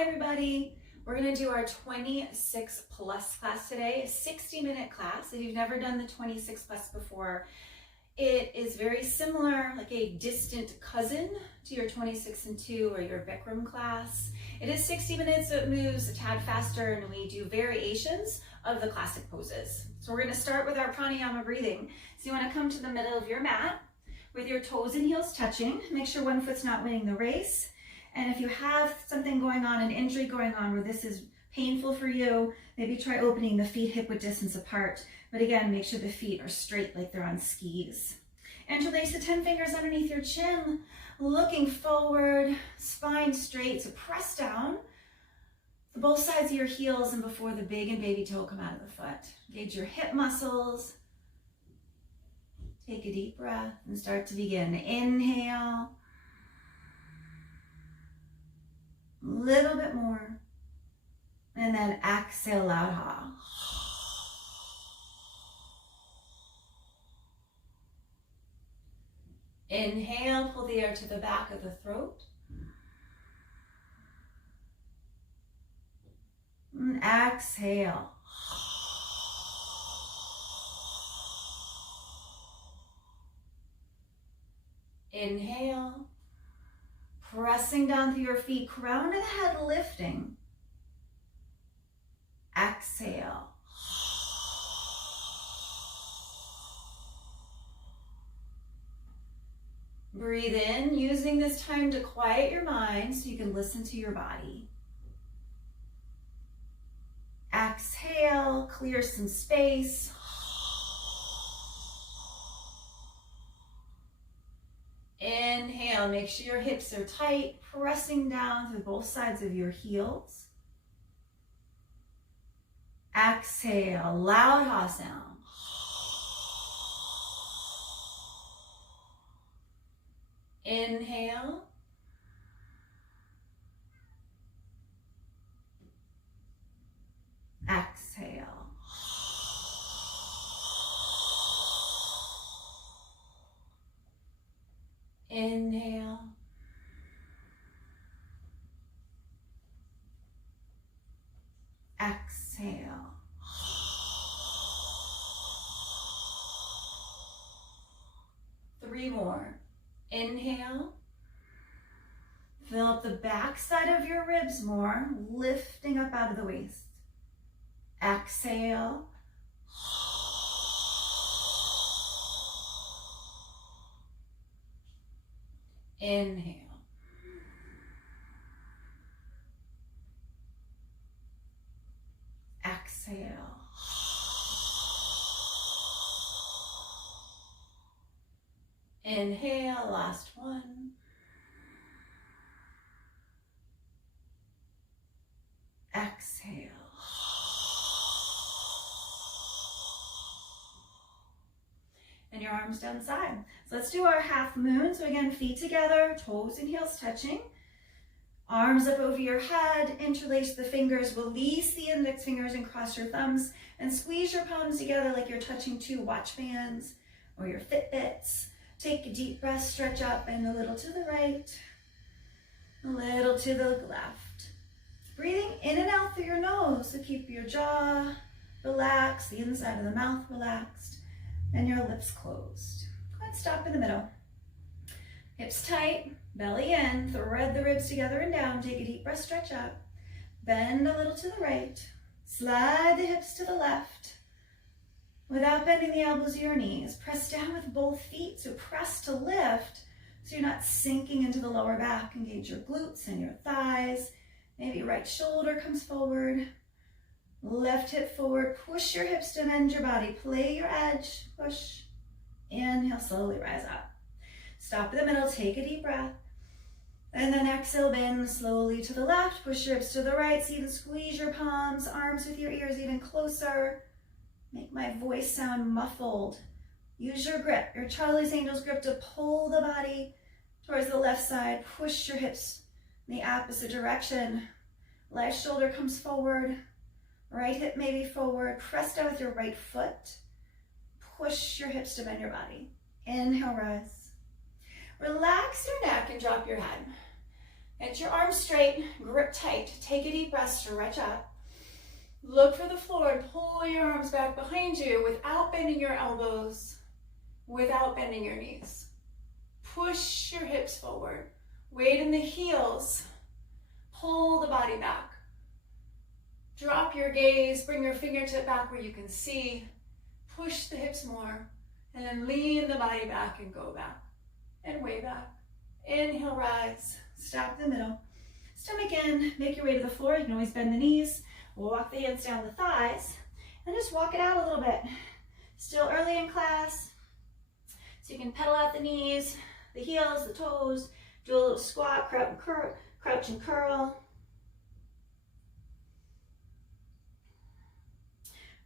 Hi everybody. We're going to do our 26 plus class today, a 60-minute class. If you've never done the 26 plus before, it is very similar, like a distant cousin to your 26 and 2 or your Bikram class. It is 60 minutes, so it moves a tad faster, and we do variations of the classic poses. So we're going to start with our pranayama breathing. So you want to come to the middle of your mat with your toes and heels touching. Make sure one foot's not winning the race. And if you have something going on, an injury going on where this is painful for you, maybe try opening the feet hip-width distance apart. But again, make sure the feet are straight like they're on skis. Interlace the 10 fingers underneath your chin, looking forward, spine straight. So press down to both sides of your heels and before the big and baby toe come out of the foot. Engage your hip muscles. Take a deep breath and start to begin. Inhale. A little bit more. And then exhale loud ha. Inhale, pull the air to the back of the throat. And exhale. Inhale. Pressing down through your feet, crown of the head lifting. Exhale. Breathe in, using this time to quiet your mind so you can listen to your body. Exhale, clear some space. Inhale, make sure your hips are tight, pressing down through both sides of your heels. Exhale, loud ha sound. Inhale. Exhale. Inhale. Exhale. Three more. Inhale. Fill up the back side of your ribs more, lifting up out of the waist. Exhale. Inhale. Exhale. Inhale, last one. Exhale. And your arms down the side. So let's do our half moon. So again, feet together, toes and heels touching. Arms up over your head, interlace the fingers, release the index fingers and cross your thumbs and squeeze your palms together like you're touching two watch bands or your Fitbits. Take a deep breath, stretch up and a little to the right, a little to the left. Breathing in and out through your nose, so keep your jaw relaxed, the inside of the mouth relaxed, and your lips closed. Go ahead, stop in the middle. Hips tight, belly in, thread the ribs together and down. Take a deep breath, stretch up. Bend a little to the right. Slide the hips to the left. Without bending the elbows or your knees, press down with both feet. So press to lift so you're not sinking into the lower back. Engage your glutes and your thighs. Maybe right shoulder comes forward. Left hip forward. Push your hips to bend your body. Play your edge. Push. Inhale, slowly rise up. Stop in the middle, take a deep breath. And then exhale, bend slowly to the left. Push your hips to the right. So even squeeze your palms, arms with your ears even closer. Make my voice sound muffled. Use your grip, your Charlie's Angels grip, to pull the body towards the left side. Push your hips in the opposite direction. Left shoulder comes forward. Right hip maybe forward. Press down with your right foot. Push your hips to bend your body. Inhale, rise. Relax your neck and drop your head. Get your arms straight, grip tight. Take a deep breath, stretch up. Look for the floor and pull your arms back behind you without bending your elbows, without bending your knees. Push your hips forward. Weight in the heels. Pull the body back. Drop your gaze, bring your fingertip back where you can see. Push the hips more, and then lean the body back and go back, and way back. Inhale, rise, stop the middle. Stomach in, make your way to the floor. You can always bend the knees, walk the hands down the thighs, and just walk it out a little bit. Still early in class, so you can pedal out the knees, the heels, the toes, do a little squat, crouch and curl.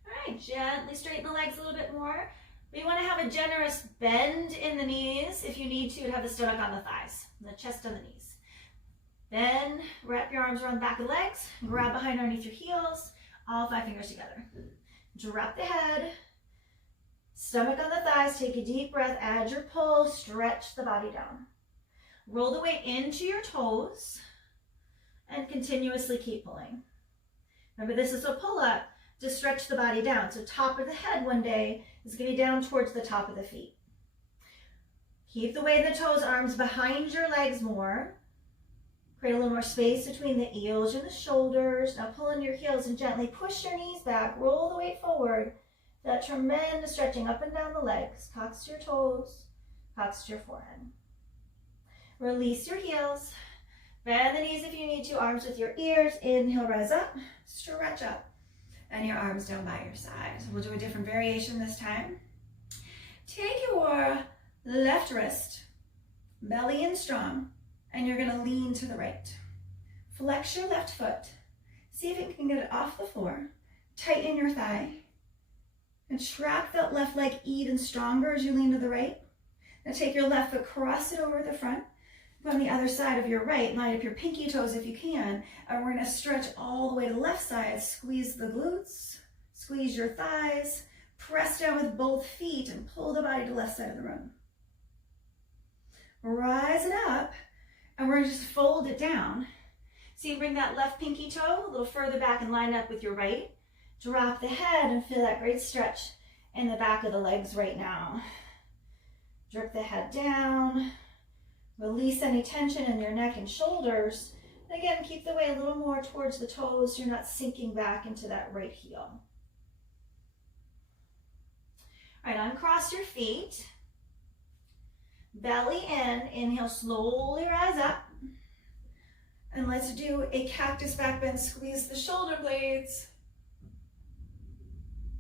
All right, gently straighten the legs a little bit more. We want to have a generous bend in the knees. If you need to, have the stomach on the thighs, and the chest on the knees. Then wrap your arms around the back of the legs, grab behind underneath your heels, all 5 fingers together. Drop the head, stomach on the thighs, take a deep breath, add your pull, stretch the body down. Roll the weight into your toes and continuously keep pulling. Remember, this is a pull-up to stretch the body down. So top of the head one day is going to be down towards the top of the feet. Keep the weight in the toes, arms behind your legs more. Create a little more space between the heels and the shoulders. Now pull in your heels and gently push your knees back. Roll the weight forward. That tremendous stretching up and down the legs. Cocks to your toes, cocks to your forehead. Release your heels. Bend the knees if you need to. Arms with your ears. Inhale, rise up. Stretch up. And your arms down by your sides. We'll do a different variation this time. Take your left wrist, belly in strong, and you're going to lean to the right. Flex your left foot. See if you can get it off the floor. Tighten your thigh. And trap that left leg even stronger as you lean to the right. Now take your left foot, cross it over the front. On the other side of your right, line up your pinky toes if you can, and we're going to stretch all the way to the left side. Squeeze the glutes, squeeze your thighs, press down with both feet, and pull the body to the left side of the room. Rise it up, and we're going to just fold it down. So you bring that left pinky toe a little further back and line up with your right. Drop the head and feel that great stretch in the back of the legs right now. Drop the head down. Release any tension in your neck and shoulders. And again, keep the weight a little more towards the toes. You're not sinking back into that right heel. All right, uncross your feet. Belly in. Inhale, slowly rise up. And let's do a cactus back bend. Squeeze the shoulder blades.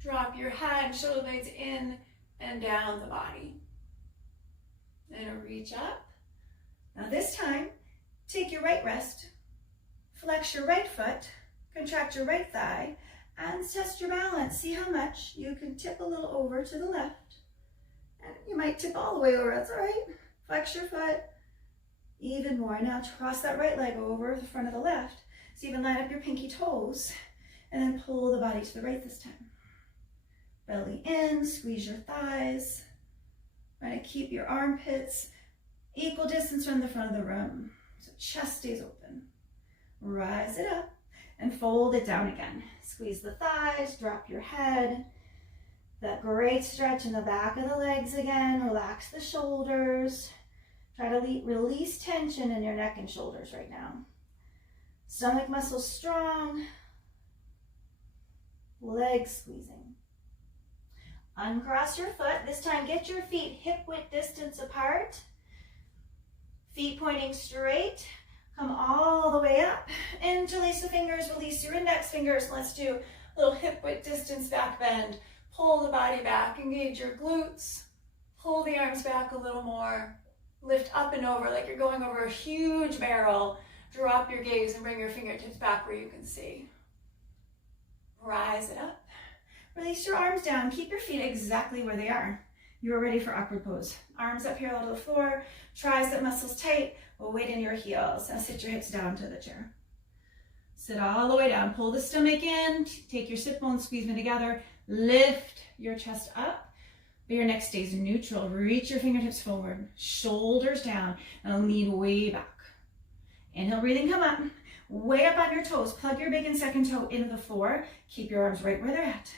Drop your head, shoulder blades in and down the body. And reach up. Now this time, take your right wrist, flex your right foot, contract your right thigh, and test your balance. See how much you can tip a little over to the left. And you might tip all the way over, that's all right. Flex your foot, even more. Now cross that right leg over the front of the left. So you can line up your pinky toes, and then pull the body to the right this time. Belly in, squeeze your thighs. Try to keep your armpits equal distance from the front of the room, so chest stays open. Rise it up and fold it down again. Squeeze the thighs, drop your head. That great stretch in the back of the legs again. Relax the shoulders. Try to release tension in your neck and shoulders right now. Stomach muscles strong. Legs squeezing. Uncross your foot. This time get your feet hip-width distance apart. Feet pointing straight. Come all the way up. Interlace the fingers, release your index fingers. Let's do a little hip-width distance back bend. Pull the body back, engage your glutes. Pull the arms back a little more. Lift up and over like you're going over a huge barrel. Drop your gaze and bring your fingertips back where you can see. Rise it up. Release your arms down. Keep your feet exactly where they are. You are ready for awkward pose. Arms up parallel to the floor, tricep muscles tight, weight in your heels. Now sit your hips down to the chair. Sit all the way down. Pull the stomach in, take your sit bones, squeeze them together, lift your chest up, but your neck stays neutral. Reach your fingertips forward, shoulders down, and lean way back. Inhale, breathing, come up. Way up on your toes. Plug your big and second toe into the floor. Keep your arms right where they're at.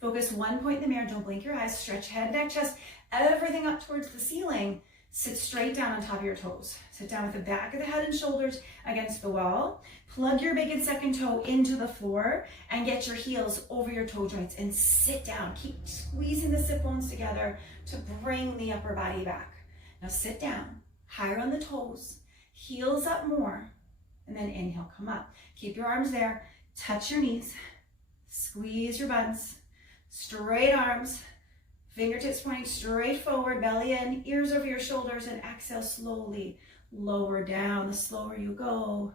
Focus one point in the mirror. Don't blink your eyes. Stretch head, neck, chest, everything up towards the ceiling. Sit straight down on top of your toes. Sit down with the back of the head and shoulders against the wall. Plug your big and second toe into the floor and get your heels over your toe joints and sit down. Keep squeezing the sit bones together to bring the upper body back. Now sit down, higher on the toes, heels up more, and then inhale, come up. Keep your arms there, touch your knees, squeeze your buns, straight arms, fingertips pointing straight forward, belly in, ears over your shoulders, and exhale slowly, lower down. The slower you go,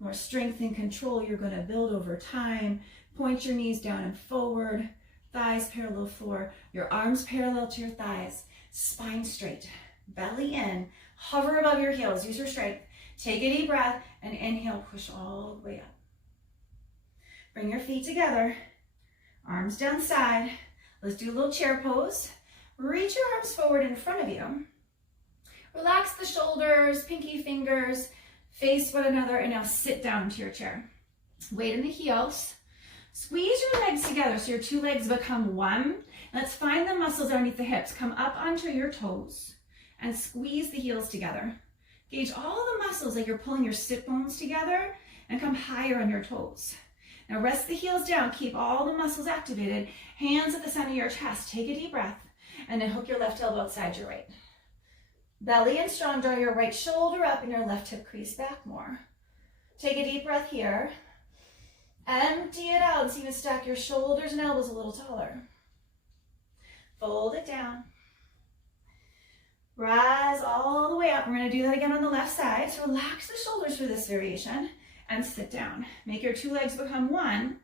more strength and control you're going to build over time. Point your knees down and forward, thighs parallel floor, your arms parallel to your thighs, spine straight, belly in, hover above your heels, use your strength. Take a deep breath and inhale, push all the way up. Bring your feet together, arms down side. Let's do a little chair pose. Reach your arms forward in front of you. Relax the shoulders, pinky fingers, face one another, and now sit down to your chair. Weight in the heels. Squeeze your legs together so your two legs become one. Let's find the muscles underneath the hips. Come up onto your toes and squeeze the heels together. Gauge all the muscles like you're pulling your sit bones together and come higher on your toes. Now rest the heels down, keep all the muscles activated. Hands at the center of your chest. Take a deep breath and then hook your left elbow outside your right. Belly in strong, draw your right shoulder up and your left hip crease back more. Take a deep breath here. Empty it out and see you stack your shoulders and elbows a little taller. Fold it down. Rise all the way up. We're going to do that again on the left side. So relax the shoulders for this variation and sit down. Make your two legs become one.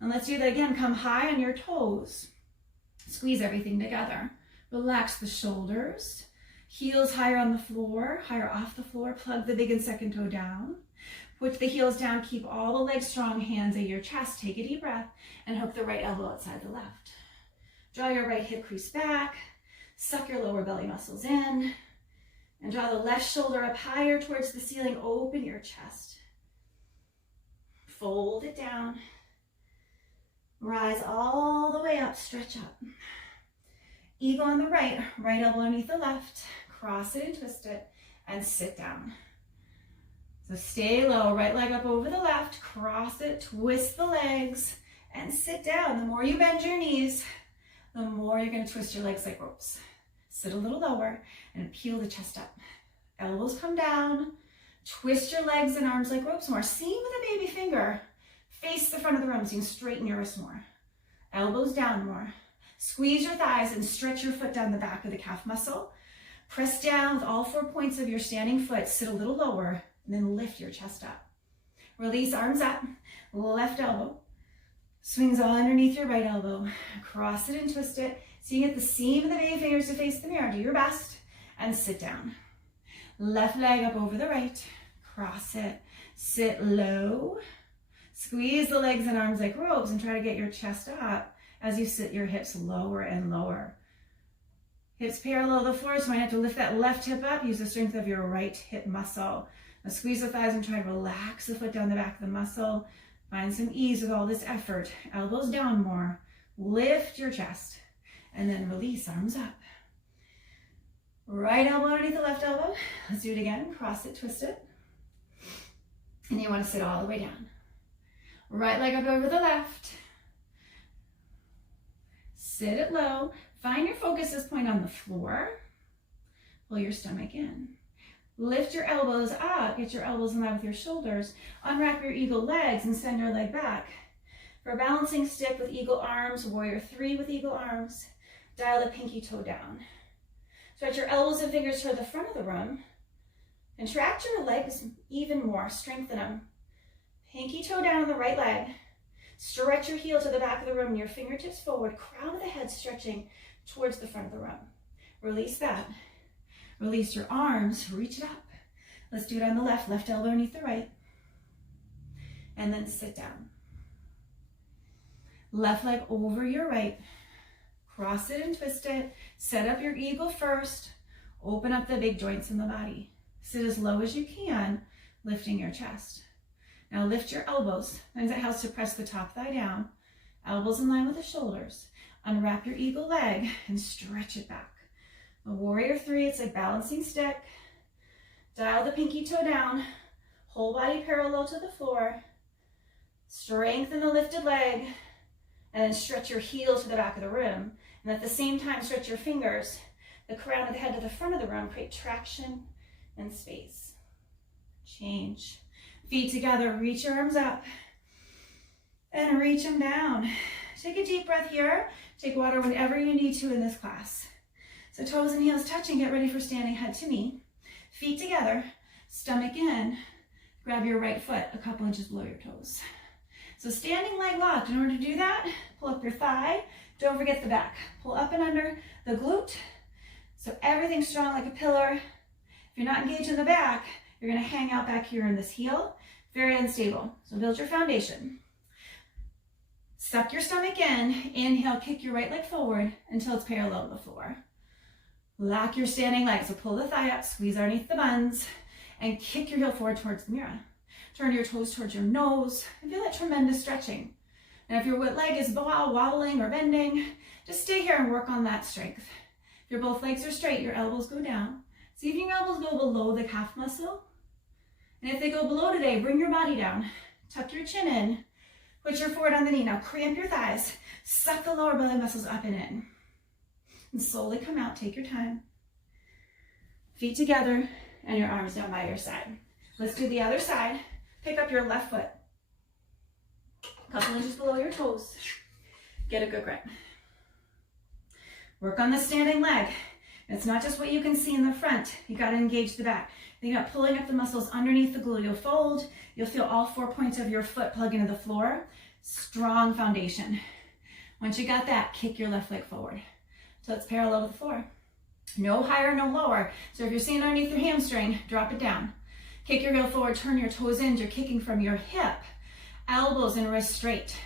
And let's do that again. Come high on your toes. Squeeze everything together. Relax the shoulders. Heels higher on the floor, higher off the floor. Plug the big and second toe down. Put the heels down. Keep all the legs strong. Hands at your chest. Take a deep breath and hook the right elbow outside the left. Draw your right hip crease back. Suck your lower belly muscles in. And draw the left shoulder up higher towards the ceiling. Open your chest. Fold it down. Rise all the way up. Stretch up. Eagle on the right. Right elbow underneath the left. Cross it and twist it. And sit down. So stay low. Right leg up over the left. Cross it. Twist the legs. And sit down. The more you bend your knees, the more you're going to twist your legs like ropes. Sit a little lower and peel the chest up. Elbows come down. Twist your legs and arms like ropes more. Seam with a baby finger. Face the front of the room so you can straighten your wrist more. Elbows down more. Squeeze your thighs and stretch your foot down the back of the calf muscle. Press down with all 4 points of your standing foot. Sit a little lower and then lift your chest up. Release arms up. Left elbow. Swings all underneath your right elbow. Cross it and twist it. So you get the seam of the baby fingers to face the mirror. Do your best and sit down. Left leg up over the right. Cross it. Sit low. Squeeze the legs and arms like ropes and try to get your chest up as you sit your hips lower and lower. Hips parallel the floor, so you might have to lift that left hip up. Use the strength of your right hip muscle. Now squeeze the thighs and try to relax the foot down the back of the muscle. Find some ease with all this effort. Elbows down more. Lift your chest. And then release, arms up. Right elbow underneath the left elbow. Let's do it again. Cross it, twist it. And you want to sit all the way down. Right leg up over the left. Sit it low. Find your focus point on the floor. Pull your stomach in. Lift your elbows up. Get your elbows in line with your shoulders. Unwrap your eagle legs and send your leg back. For a balancing stick with eagle arms, warrior 3 with eagle arms. Dial the pinky toe down. Stretch your elbows and fingers toward the front of the room. Contract your legs even more. Strengthen them. Pinky toe down on the right leg. Stretch your heel to the back of the room. Your fingertips forward. Crown of the head stretching towards the front of the room. Release that. Release your arms. Reach it up. Let's do it on the left. Left elbow underneath the right. And then sit down. Left leg over your right. Cross it and twist it. Set up your eagle first. Open up the big joints in the body. Sit as low as you can. lifting your chest. Now lift your elbows. That helps to press the top thigh down. Elbows in line with the shoulders. Unwrap your eagle leg and stretch it back. A warrior three, it's like balancing stick. Dial the pinky toe down. Whole body parallel to the floor. Strengthen the lifted leg. And then stretch your heel to the back of the room. And at the same time, stretch your fingers, the crown of the head to the front of the room. Create traction and space. Change. Feet together, reach your arms up. And reach them down. Take a deep breath here. Take water whenever you need to in this class. So toes and heels touching, get ready for standing head to knee. Feet together, stomach in. Grab your right foot a couple inches below your toes. So standing leg locked. In order to do that, pull up your thigh. Don't forget the back. Pull up and under the glute. So everything's strong like a pillar. If you're not engaged in the back, you're gonna hang out back here in this heel. Very unstable. So build your foundation. Suck your stomach in. Inhale, kick your right leg forward until it's parallel to the floor. Lock your standing leg. So pull the thigh up, squeeze underneath the buns, and kick your heel forward towards the mirror. Turn your toes towards your nose and feel that tremendous stretching. And if your leg is wobbling or bending, just stay here and work on that strength. If your both legs are straight, your elbows go down. See if your elbows go below the calf muscle. And if they go below today, bring your body down. Tuck your chin in. Put your forehead on the knee. Now cramp your thighs. Suck the lower belly muscles up and in. And slowly come out. Take your time. Feet together and your arms down by your side. Let's do the other side. Pick up your left foot. A couple inches below your toes. Get a good grip. Work on the standing leg. It's not just what you can see in the front. You got to engage the back. Then you got pulling up the muscles underneath the gluteal fold. You'll feel all 4 points of your foot plug into the floor. Strong foundation. Once you got that, kick your left leg forward till it's parallel to the floor. No higher, no lower. So if you're seeing underneath your hamstring, drop it down. Kick your heel forward, turn your toes in. You're kicking from your hip. Elbows and wrists straight.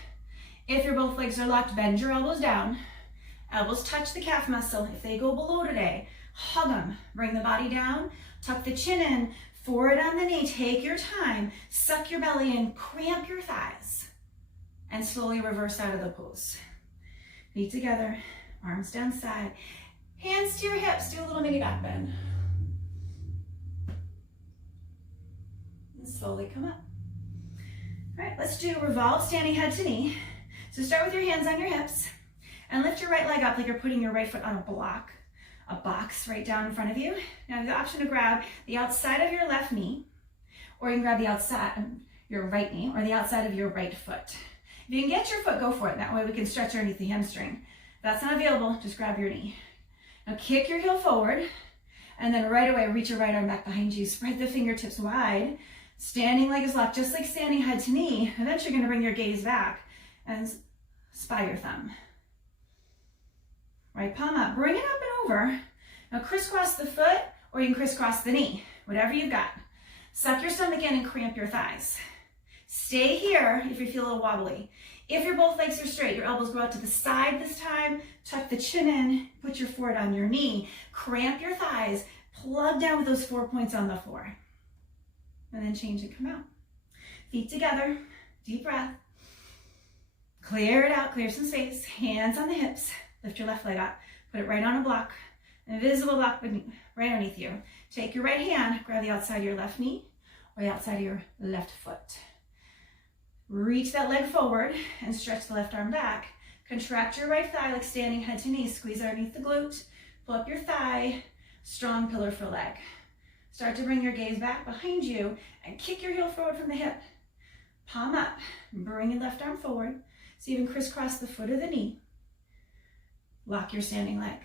If your both legs are locked, bend your elbows down. Elbows touch the calf muscle. If they go below today, hug them. Bring the body down. Tuck the chin in. Forward on the knee. Take your time. Suck your belly in. Cramp your thighs. And slowly reverse out of the pose. Feet together. Arms down side. Hands to your hips. Do a little mini back bend. And slowly come up. All right, let's do revolve standing head to knee. So start with your hands on your hips and lift your right leg up like you're putting your right foot on a block, a box right down in front of you. Now you have the option to grab the outside of your left knee, or you can grab the outside of your right knee or the outside of your right foot. If you can get your foot, go for it. That way we can stretch underneath the hamstring. If that's not available, just grab your knee. Now kick your heel forward and then right away reach your right arm back behind you. Spread the fingertips wide. Standing leg is locked, just like standing head to knee. Eventually you're gonna bring your gaze back and spy your thumb. Right palm up, bring it up and over. Now crisscross the foot or you can crisscross the knee, whatever you've got. Suck your stomach in and cramp your thighs. Stay here if you feel a little wobbly. If your both legs are straight, your elbows go out to the side this time. Tuck the chin in, put your forehead on your knee. Cramp your thighs, plug down with those 4 points on the floor. And then change and come out. Feet together, deep breath. Clear it out, clear some space. Hands on the hips, lift your left leg up. Put it right on a block, an invisible block right underneath you. Take your right hand, grab the outside of your left knee or the outside of your left foot. Reach that leg forward and stretch the left arm back. Contract your right thigh like standing head to knee. Squeeze underneath the glute. Pull up your thigh. Strong pillar for leg. Start to bring your gaze back behind you and kick your heel forward from the hip. Palm up. Bring your left arm forward. So you can crisscross the foot of the knee. Lock your standing leg.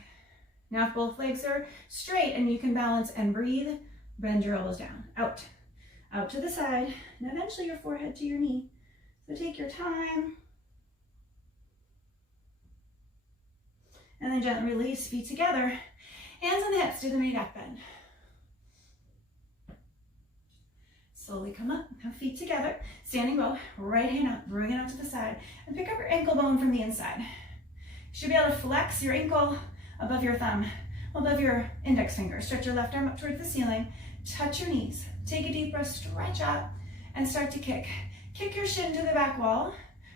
Now if both legs are straight and you can balance and breathe, bend your elbows down. Out. Out to the side. And eventually your forehead to your knee. So take your time. And then gently release, feet together. Hands on the hips, do the mini back bend. Slowly come up, now feet together, standing bow, right hand up, bring it out to the side, and pick up your ankle bone from the inside. You should be able to flex your ankle above your thumb. above your index finger. Stretch your left arm up towards the ceiling. Touch your knees. Take a deep breath, stretch up, and start to kick. Kick your shin to the back wall.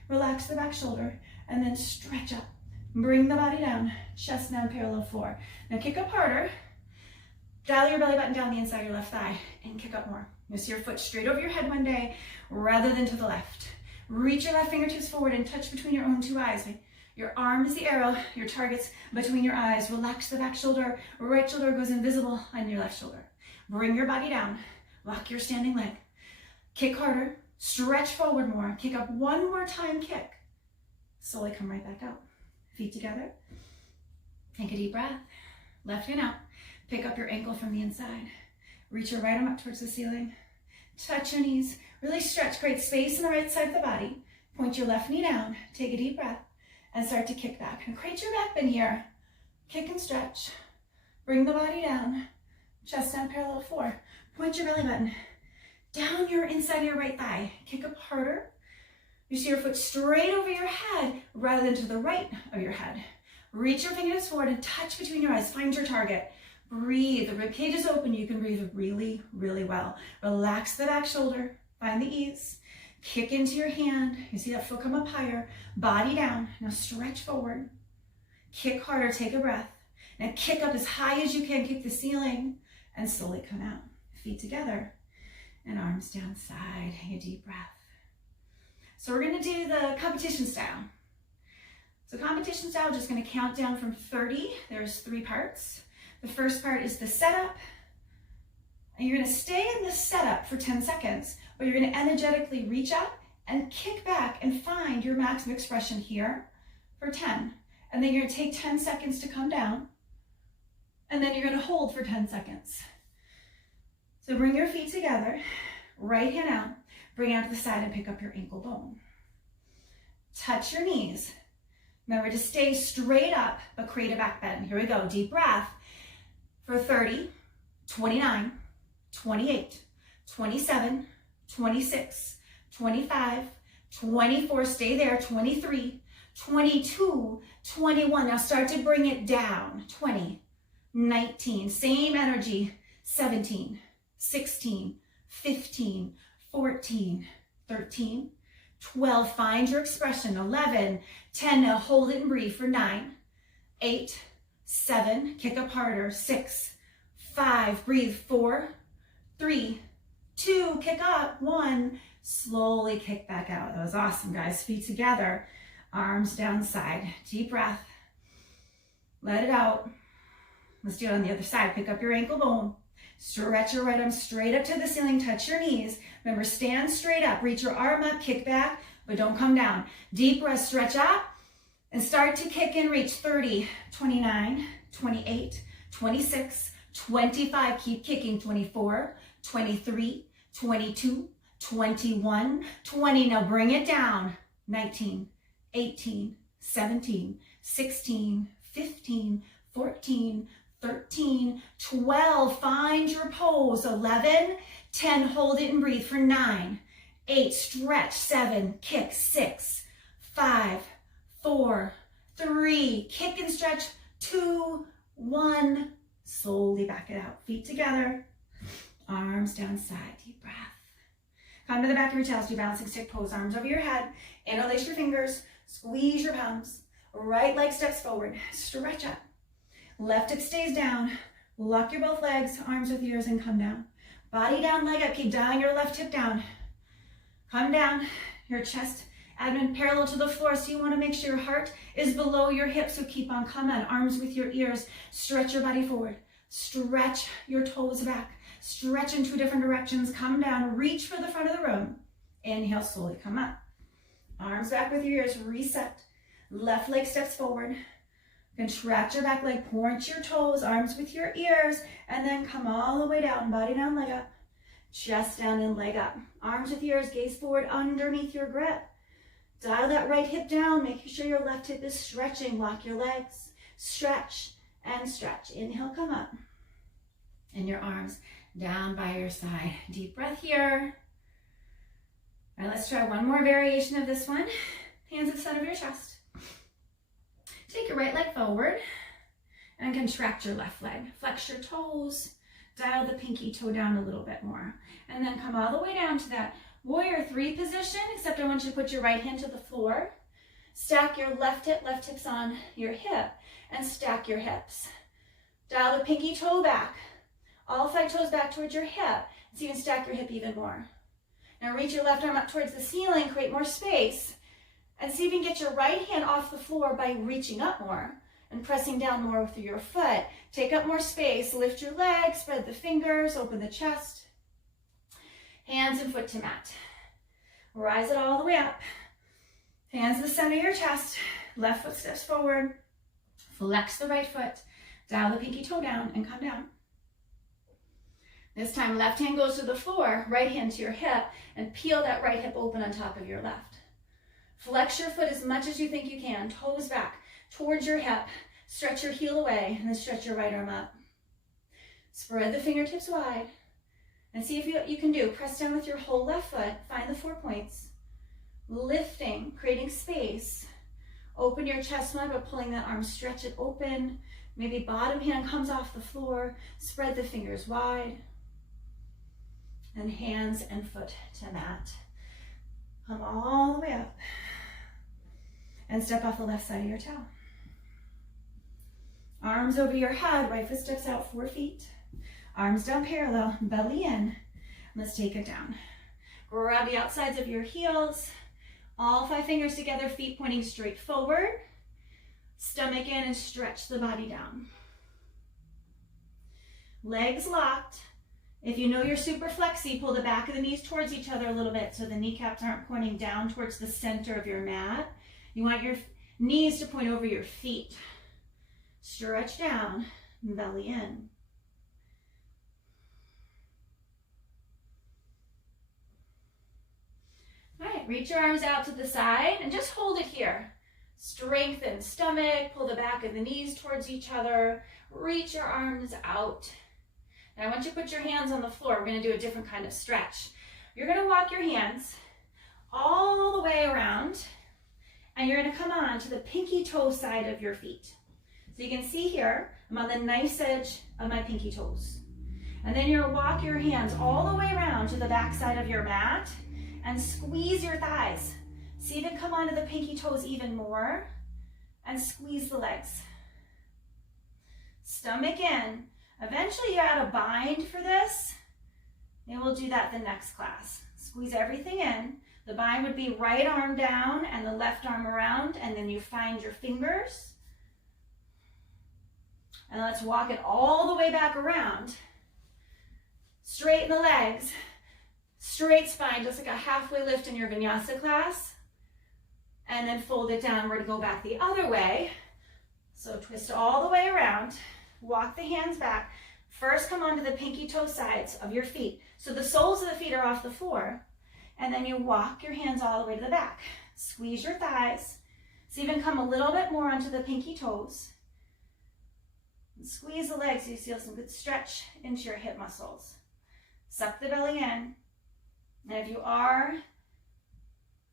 Relax the back shoulder, and then stretch up. Bring the body down, chest down, parallel floor. Now kick up harder. Dial your belly button down the inside of your left thigh, and kick up more. You'll see your foot straight over your head one day, rather than to the left. Reach your left fingertips forward and touch between your own two eyes. Your arm is the arrow, your target's between your eyes. Relax the back shoulder. Right shoulder goes invisible on your left shoulder. Bring your body down. Lock your standing leg. Kick harder. Stretch forward more. Kick up one more time, kick. Slowly come right back out. Feet together. Take a deep breath. Left hand out. Pick up your ankle from the inside. Reach your right arm up towards the ceiling. Touch your knees. Really stretch. Create space on the right side of the body. Point your left knee down. Take a deep breath. And start to kick back. And create your back bend here. Kick and stretch. Bring the body down. Chest down, parallel floor. Point your belly button down your inside of your right thigh. Kick up harder. You see your foot straight over your head rather than to the right of your head. Reach your fingertips forward and touch between your eyes. Find your target. Breathe. The rib cage is open. You can breathe really, really well. Relax the back shoulder. Find the ease. Kick into your hand. You see that foot come up higher. Body down. Now stretch forward. Kick harder. Take a breath. Now kick up as high as you can. Kick the ceiling and slowly come out. Feet together and arms down side. Take a deep breath. So we're going to do the competition style. So competition style, just going to count down from 30. There's 3 parts. The first part is the setup. And you're going to stay in this setup for 10 seconds, but you're going to energetically reach up and kick back and find your maximum expression here for 10. And then you're going to take 10 seconds to come down. And then you're going to hold for 10 seconds. So bring your feet together, right hand out, bring out to the side and pick up your ankle bone. Touch your knees. Remember to stay straight up, but create a back bend. Here we go, deep breath for 30, 29, 28, 27, 26, 25, 24, stay there, 23, 22, 21. Now start to bring it down, 20, 19, same energy, 17, 16, 15, 14, 13, 12, find your expression, 11, 10, now hold it and breathe for 9, 8, 7, kick up harder, 6, 5, breathe, 4, 3, 2, kick up, 1, slowly kick back out. That was awesome, guys. Feet together, arms down side, deep breath, let it out. Let's do it on the other side. Pick up your ankle bone. Stretch your right arm straight up to the ceiling. Touch your knees. Remember, stand straight up. Reach your arm up, kick back, but don't come down. Deep breath, stretch up, and start to kick and reach 30, 29, 28, 26, 25. Keep kicking. 24, 23, 22, 21, 20. Now bring it down. 19, 18, 17, 16, 15, 14, 13, 12, find your pose, 11, 10, hold it and breathe for 9, 8, stretch, 7, kick, 6, 5, 4, 3, kick and stretch, 2, 1, slowly back it out, feet together, arms down side, deep breath. Come to the back of your tails, do balancing stick pose, arms over your head, interlace your fingers, squeeze your palms, right leg steps forward, stretch up. Left hip stays down. Lock your both legs, arms with ears, and come down. Body down, leg up. Keep dialing your left hip down. Come down. Your chest, abdomen parallel to the floor. So you want to make sure your heart is below your hips. So keep on coming. Arms with your ears. Stretch your body forward. Stretch your toes back. Stretch in 2 different directions. Come down. Reach for the front of the room. Inhale, slowly come up. Arms back with your ears. Reset. Left leg steps forward. Contract your back leg, point your toes, arms with your ears, and then come all the way down, body down, leg up, chest down and leg up. Arms with ears, gaze forward underneath your grip. Dial that right hip down, making sure your left hip is stretching. Lock your legs, stretch and stretch. Inhale, come up. And your arms down by your side. Deep breath here. All right, let's try one more variation of this one. Hands at the center of your chest. Take your right leg forward And contract your left leg. Flex your toes. Dial the pinky toe down a little bit more. And then come all the way down to that warrior 3 position, except I want you to put your right hand to the floor. Stack your left hips on your hip, and stack your hips. Dial the pinky toe back. All 5 toes back towards your hip, so you can stack your hip even more. Now reach your left arm up towards the ceiling, create more space, and see if you can get your right hand off the floor by reaching up more and pressing down more through your foot. Take up more space, lift your legs, spread the fingers, open the chest. Hands and foot to mat. Rise it all the way up. Hands to the center of your chest. Left foot steps forward. Flex the right foot. Dial the pinky toe down and come down. This time, left hand goes to the floor, right hand to your hip, and peel that right hip open on top of your left. Flex your foot as much as you think you can. Toes back towards your hip. Stretch your heel away, and then stretch your right arm up. Spread the fingertips wide, and see if you can do. Press down with your whole left foot. Find the 4 points. Lifting, creating space. Open your chest more by pulling that arm, stretch it open. Maybe bottom hand comes off the floor. Spread the fingers wide. And hands and foot to mat. Come all the way up. And step off the left side of your toe. Arms over your head, right foot steps out 4 feet. Arms down parallel, belly in. Let's take it down. Grab the outsides of your heels. All 5 fingers together, feet pointing straight forward. Stomach in and stretch the body down. Legs locked. If you know you're super flexy, pull the back of the knees towards each other a little bit so the kneecaps aren't pointing down towards the center of your mat. You want your knees to point over your feet. Stretch down, belly in. All right, reach your arms out to the side and just hold it here. Strengthen stomach, pull the back of the knees towards each other. Reach your arms out. Now I want you to put your hands on the floor. We're going to do a different kind of stretch. You're going to walk your hands all the way around, and you're going to come on to the pinky toe side of your feet. So you can see here, I'm on the nice edge of my pinky toes. And then you're going to walk your hands all the way around to the back side of your mat and squeeze your thighs. See if you can come onto the pinky toes even more and squeeze the legs. Stomach in. Eventually you add a bind for this, and we'll do that the next class. Squeeze everything in. The bind would be right arm down and the left arm around, and then you find your fingers. And let's walk it all the way back around. Straighten the legs. Straight spine, just like a halfway lift in your vinyasa class. And then fold it down. We're going to go back the other way. So twist all the way around. Walk the hands back. First, come onto the pinky toe sides of your feet. So the soles of the feet are off the floor. And then you walk your hands all the way to the back. Squeeze your thighs. So even come a little bit more onto the pinky toes. And squeeze the legs so you feel some good stretch into your hip muscles. Suck the belly in. And if you are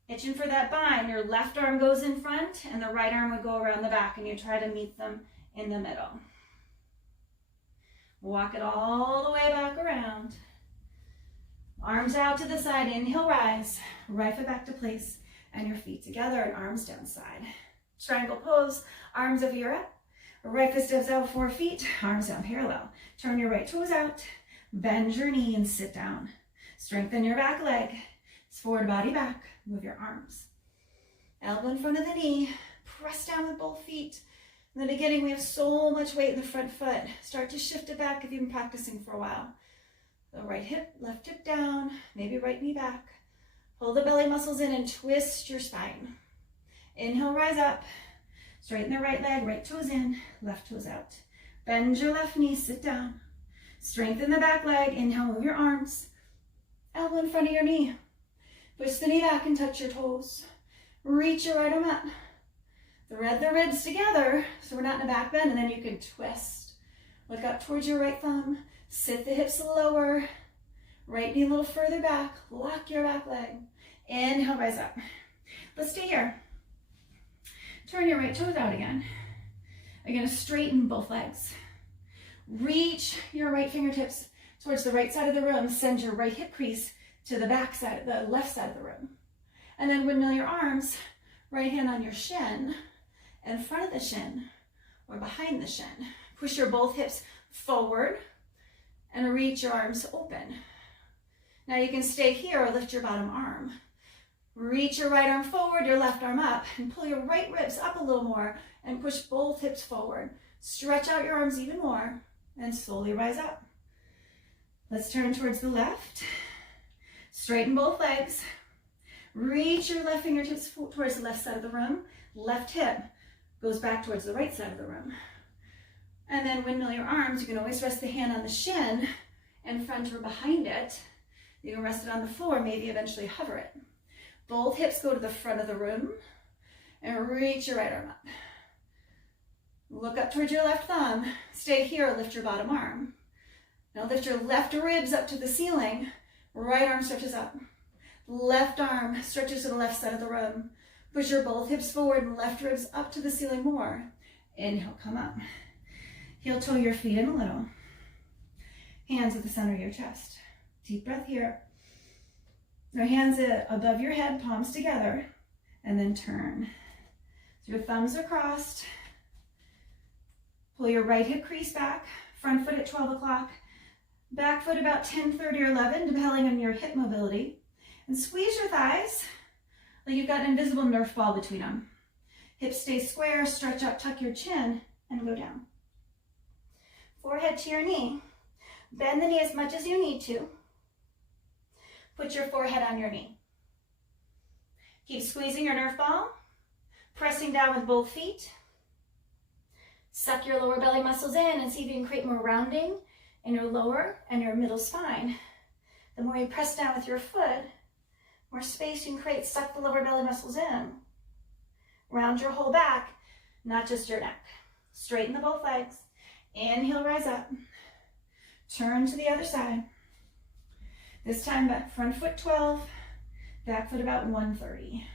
itching for that bind, your left arm goes in front and the right arm would go around the back, and you try to meet them in the middle. Walk it all the way back around. Arms out to the side, inhale, rise. Right foot back to place and your feet together and arms down side. Triangle pose, arms over your up. Right foot steps out 4 feet, arms down parallel. Turn your right toes out, bend your knee and sit down. Strengthen your back leg. Forward body back, move your arms. Elbow in front of the knee, press down with both feet. In the beginning, we have so much weight in the front foot. Start to shift it back if you've been practicing for a while. The right hip, left hip down, maybe right knee back. Pull the belly muscles in and twist your spine. Inhale, rise up. Straighten the right leg, right toes in, left toes out. Bend your left knee, sit down. Strengthen the back leg. Inhale, move your arms. Elbow in front of your knee. Push the knee back and touch your toes. Reach your right arm up. Thread the ribs together so we're not in a back bend, and then you can twist. Look up towards your right thumb. Sit the hips lower. Right knee a little further back. Lock your back leg. Inhale, rise up. Let's stay here. Turn your right toes out again. You're gonna straighten both legs. Reach your right fingertips towards the right side of the room. Send your right hip crease to the back side, the left side of the room. And then windmill your arms, right hand on your shin, in front of the shin, or behind the shin. Push your both hips forward and reach your arms open. Now you can stay here or lift your bottom arm. Reach your right arm forward, your left arm up, and pull your right ribs up a little more and push both hips forward. Stretch out your arms even more and slowly rise up. Let's turn towards the left. Straighten both legs. Reach your left fingertips towards the left side of the room. Left hip goes back towards the right side of the room. And then windmill your arms. You can always rest the hand on the shin in front or behind it. You can rest it on the floor, maybe eventually hover it. Both hips go to the front of the room and reach your right arm up. Look up towards your left thumb. Stay here, lift your bottom arm. Now lift your left ribs up to the ceiling. Right arm stretches up. Left arm stretches to the left side of the room. Push your both hips forward and left ribs up to the ceiling more. Inhale, come up. Heel toe your feet in a little. Hands at the center of your chest. Deep breath here. Your hands above your head, palms together, and then turn. So your thumbs are crossed. Pull your right hip crease back, front foot at 12 o'clock, back foot about 10:30 or 11, depending on your hip mobility. And squeeze your thighs like you've got an invisible Nerf ball between them. Hips stay square, stretch out, tuck your chin, and go down. Forehead to your knee. Bend the knee as much as you need to. Put your forehead on your knee. Keep squeezing your Nerf ball, pressing down with both feet. Suck your lower belly muscles in and see if you can create more rounding in your lower and your middle spine. The more you press down with your foot, more space you can create. Suck the lower belly muscles in. Round your whole back, not just your neck. Straighten the both legs. Inhale, rise up. Turn to the other side. This time, front foot 12, back foot about 130.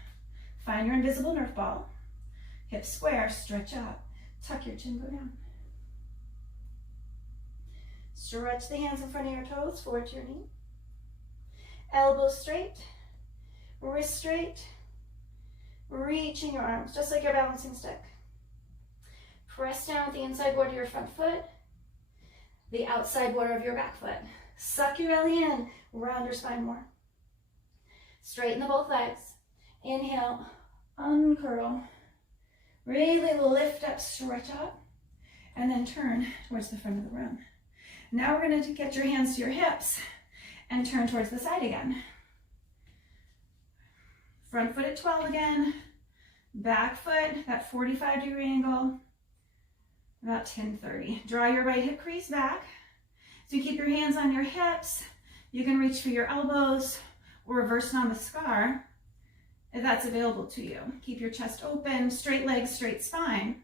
Find your invisible Nerf ball. Hips square, stretch up. Tuck your chin, go down. Stretch the hands in front of your toes, forward to your knee. Elbows straight, wrist straight. Reaching your arms, just like your balancing stick. Press down with the inside border of your front foot, the outside border of your back foot. Suck your belly in, round your spine more. Straighten the both legs. Inhale, uncurl. Really lift up, stretch up, and then turn towards the front of the room. Now we're going to get your hands to your hips and turn towards the side again. Front foot at 12 again. Back foot, that 45-degree angle, about 10:30. Draw your right hip crease back. So you keep your hands on your hips. You can reach for your elbows or reverse namaskar if that's available to you. Keep your chest open, straight legs, straight spine.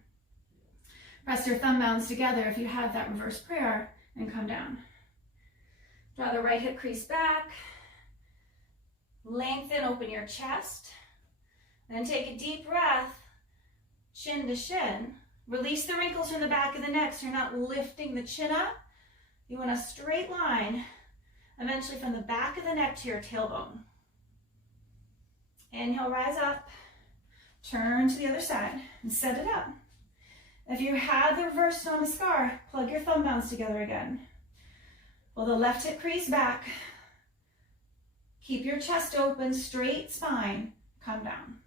Press your thumb mounds together if you have that reverse prayer and come down. Draw the right hip crease back. Lengthen, open your chest. Then take a deep breath, chin to shin. Release the wrinkles from the back of the neck so you're not lifting the chin up. You want a straight line, eventually from the back of the neck to your tailbone. Inhale, rise up. Turn to the other side and set it up. If you have the reverse namaskar, plug your thumb mounds together again. Pull the left hip crease back. Keep your chest open, straight spine. Come down.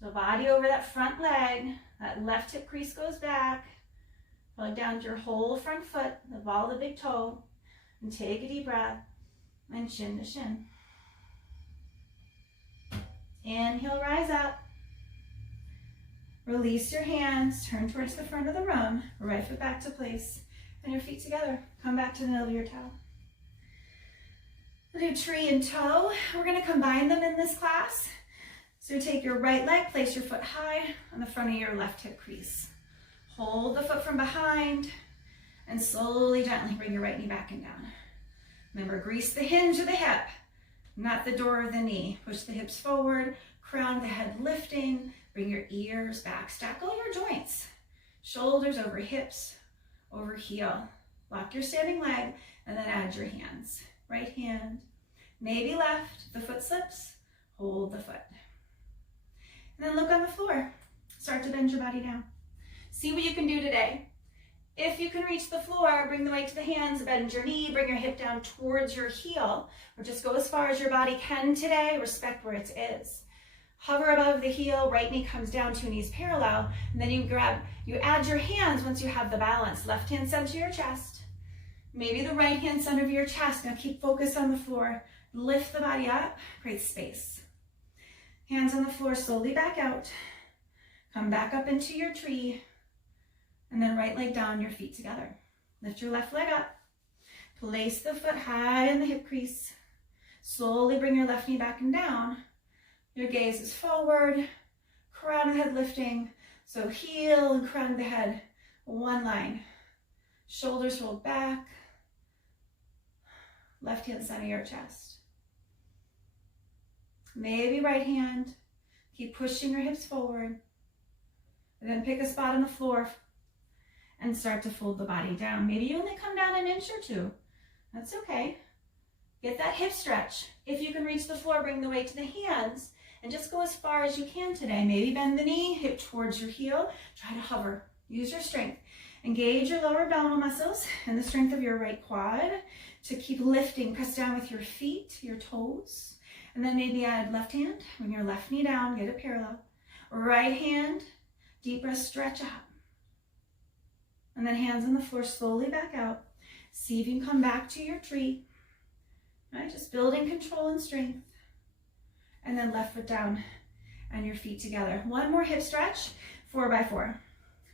So body over that front leg. That left hip crease goes back. Plug down to your whole front foot, the ball of the big toe. And take a deep breath. And shin to shin. Inhale, rise up. Release your hands. Turn towards the front of the room. Right foot back to place. And your feet together. Come back to the middle of your toe. We'll do tree and toe. We're going to combine them in this class. So take your right leg, place your foot high on the front of your left hip crease. Hold the foot from behind and slowly, gently bring your right knee back and down. Remember, grease the hinge of the hip. not the door of the knee. Push the hips forward, crown of the head lifting, bring your ears back. Stack all your joints. Shoulders over hips, over heel. Lock your standing leg and then add your hands. Right hand, maybe left, the foot slips, hold the foot. And then look on the floor. Start to bend your body down. See what you can do today. If you can reach the floor, bring the weight to the hands, bend your knee, bring your hip down towards your heel, or just go as far as your body can today. Respect where it is. Hover above the heel, right knee comes down, two knees parallel, and then you add your hands once you have the balance. Left hand center your chest, maybe the right hand center of your chest. Now keep focus on the floor. Lift the body up, create space. Hands on the floor, slowly back out. Come back up into your tree. And then right leg down, your feet together. Lift your left leg up. Place the foot high in the hip crease. Slowly bring your left knee back and down. Your gaze is forward, crown of the head lifting. So heel and crown of the head, one line. Shoulders rolled back. Left hand center your chest. Maybe right hand. Keep pushing your hips forward. And then pick a spot on the floor and start to fold the body down. Maybe you only come down an inch or two. That's okay. Get that hip stretch. If you can reach the floor, bring the weight to the hands and just go as far as you can today. Maybe bend the knee, hip towards your heel. Try to hover. Use your strength. Engage your lower abdominal muscles and the strength of your right quad to keep lifting. Press down with your feet, your toes. And then maybe add left hand. Bring your left knee down, get it parallel. Right hand, deep breath, stretch up. And then hands on the floor, slowly back out. See if you can come back to your tree. Right, just building control and strength. And then left foot down and your feet together. One more hip stretch, 4x4.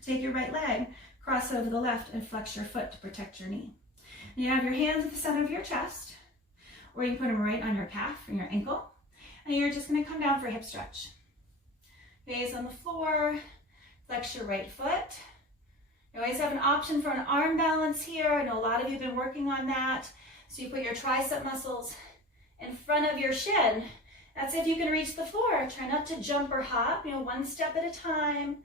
Take your right leg, cross over the left and flex your foot to protect your knee. And you have your hands at the center of your chest, or you can put them right on your calf or your ankle. And you're just gonna come down for a hip stretch. Gaze on the floor, flex your right foot. You always have an option for an arm balance here. I know a lot of you have been working on that. So you put your tricep muscles in front of your shin. That's if you can reach the floor. Try not to jump or hop, one step at a time.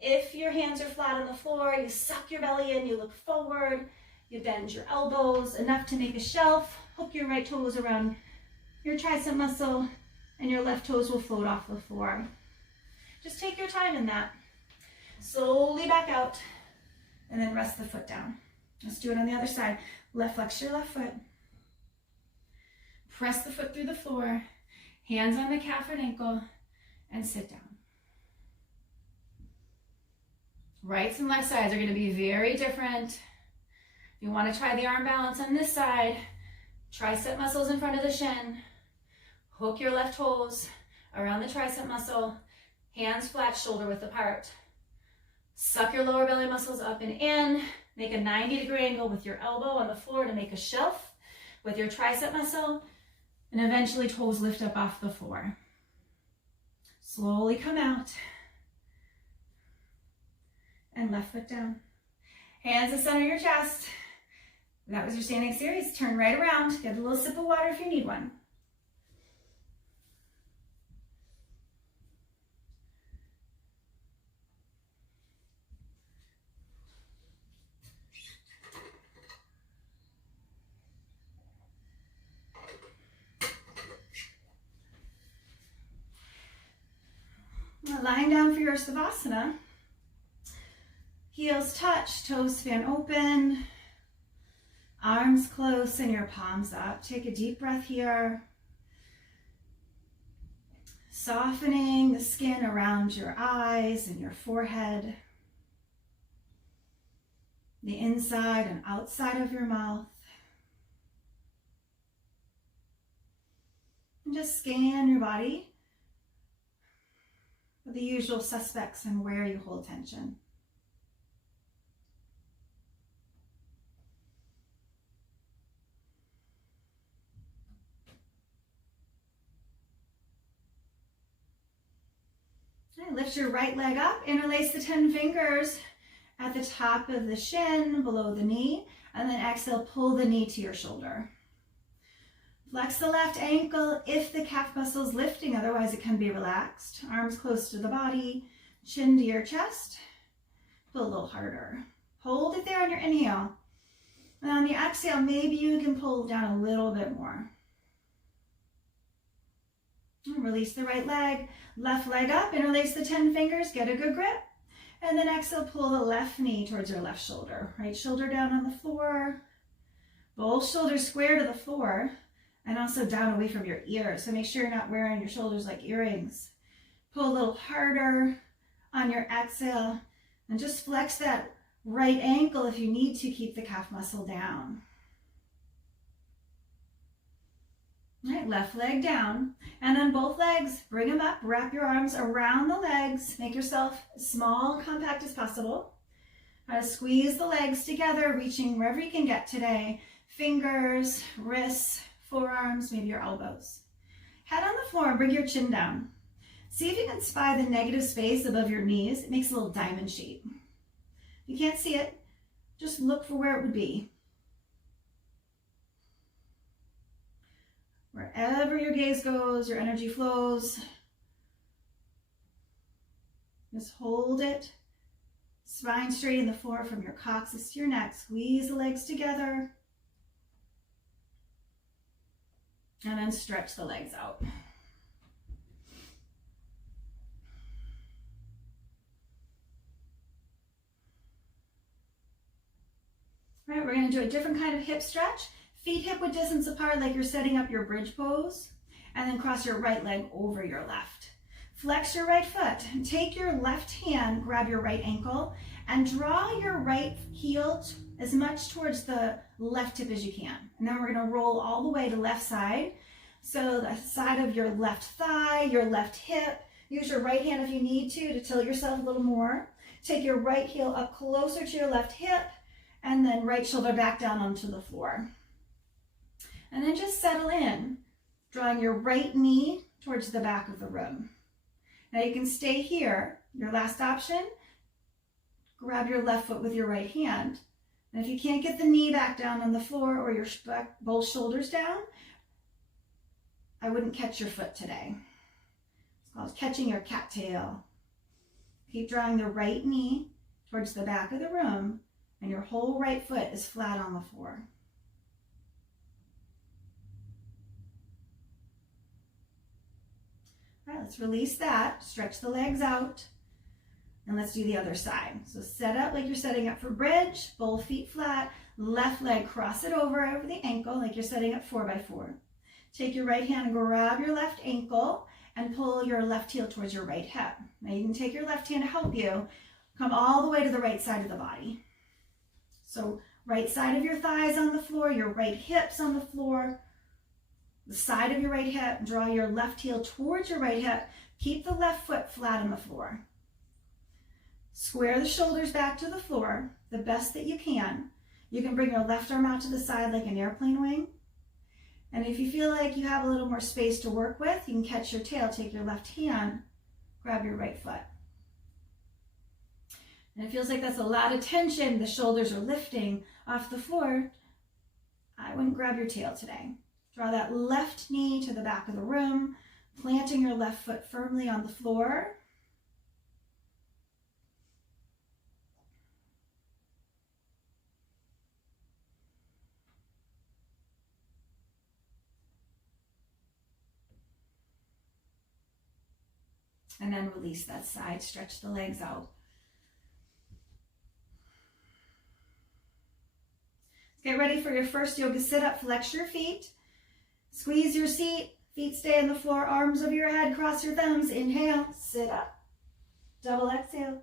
If your hands are flat on the floor, you suck your belly in, you look forward, you bend your elbows enough to make a shelf, hook your right toes around your tricep muscle, and your left toes will float off the floor. Just take your time in that. Slowly back out, and then rest the foot down. Let's do it on the other side. Left, flex your left foot. Press the foot through the floor, hands on the calf and ankle, and sit down. Rights and left sides are going to be very different. You want to try the arm balance on this side. Tricep muscles in front of the shin. Hook your left toes around the tricep muscle. Hands flat, shoulder width apart. Suck your lower belly muscles up and in. Make a 90-degree angle with your elbow on the floor to make a shelf with your tricep muscle. And eventually toes lift up off the floor. Slowly come out. And left foot down. Hands to center your chest. That was your standing series. Turn right around. Get a little sip of water if you need one. Lying down for your Savasana. Heels touch, toes fan open, arms close and your palms up. Take a deep breath here. Softening the skin around your eyes and your forehead, the inside and outside of your mouth. And just scan your body for the usual suspects and where you hold tension. Lift your right leg up, interlace the 10 fingers at the top of the shin, below the knee, and then exhale, pull the knee to your shoulder. Flex the left ankle if the calf muscle is lifting, otherwise it can be relaxed. Arms close to the body, chin to your chest. Pull a little harder. Hold it there on your inhale. And on your exhale, maybe you can pull down a little bit more. And release the right leg, left leg up, interlace the 10 fingers, get a good grip. And then exhale, pull the left knee towards your left shoulder. Right shoulder down on the floor. Both shoulders square to the floor and also down away from your ears. So make sure you're not wearing your shoulders like earrings. Pull a little harder on your exhale and just flex that right ankle if you need to keep the calf muscle down. All right, left leg down, and on both legs, bring them up, wrap your arms around the legs, make yourself as small and compact as possible. Try to squeeze the legs together, reaching wherever you can get today. Fingers, wrists, forearms, maybe your elbows. Head on the floor and bring your chin down. See if you can spy the negative space above your knees. It makes a little diamond shape. If you can't see it, just look for where it would be. Wherever your gaze goes, your energy flows. Just hold it. Spine straight in the floor from your coccyx to your neck. Squeeze the legs together. And then stretch the legs out. All right, we're going to do a different kind of hip stretch. Feet hip-width distance apart like you're setting up your bridge pose, and then cross your right leg over your left. Flex your right foot and take your left hand, grab your right ankle, and draw your right heel as much towards the left hip as you can. And then we're going to roll all the way to left side. So the side of your left thigh, your left hip. Use your right hand if you need to tilt yourself a little more. Take your right heel up closer to your left hip, and then right shoulder back down onto the floor. And then just settle in, drawing your right knee towards the back of the room. Now you can stay here. Your last option, grab your left foot with your right hand. And if you can't get the knee back down on the floor or your both shoulders down, I wouldn't catch your foot today. It's called catching your cattail. Keep drawing the right knee towards the back of the room, and your whole right foot is flat on the floor. All right, let's release that. Stretch the legs out. And let's do the other side. So set up like you're setting up for bridge, both feet flat, left leg, cross it over the ankle like you're setting up 4x4. Take your right hand and grab your left ankle and pull your left heel towards your right hip. Now you can take your left hand to help you. Come all the way to the right side of the body. So right side of your thighs on the floor, your right hips on the floor, the side of your right hip, draw your left heel towards your right hip. Keep the left foot flat on the floor. Square the shoulders back to the floor the best that you can. You can bring your left arm out to the side like an airplane wing. And if you feel like you have a little more space to work with, you can catch your tail, take your left hand, grab your right foot. And it feels like that's a lot of tension. The shoulders are lifting off the floor. I wouldn't grab your tail today. Draw that left knee to the back of the room, planting your left foot firmly on the floor. And then release that side, stretch the legs out. Get ready for your first yoga sit-up. Flex your feet. Squeeze your seat. Feet stay on the floor. Arms over your head. Cross your thumbs. Inhale. Sit up. Double exhale.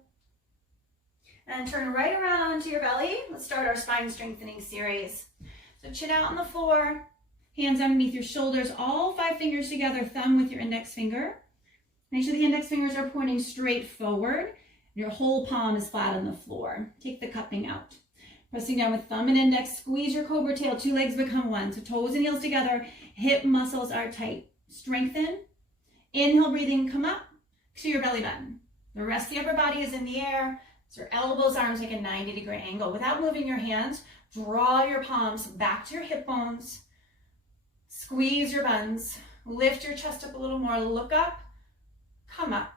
And turn right around onto your belly. Let's start our spine strengthening series. So chin out on the floor. Hands underneath your shoulders. All 5 fingers together. Thumb with your index finger. Make sure the index fingers are pointing straight forward. Your whole palm is flat on the floor. Take the cupping out. Pressing down with thumb and index, squeeze your cobra tail. 2 legs become one. So toes and heels together. Hip muscles are tight. Strengthen. Inhale, breathing, come up to your belly button. The rest of the upper body is in the air. So your elbows, arms take a 90-degree angle. Without moving your hands, draw your palms back to your hip bones. Squeeze your buns. Lift your chest up a little more. Look up, come up,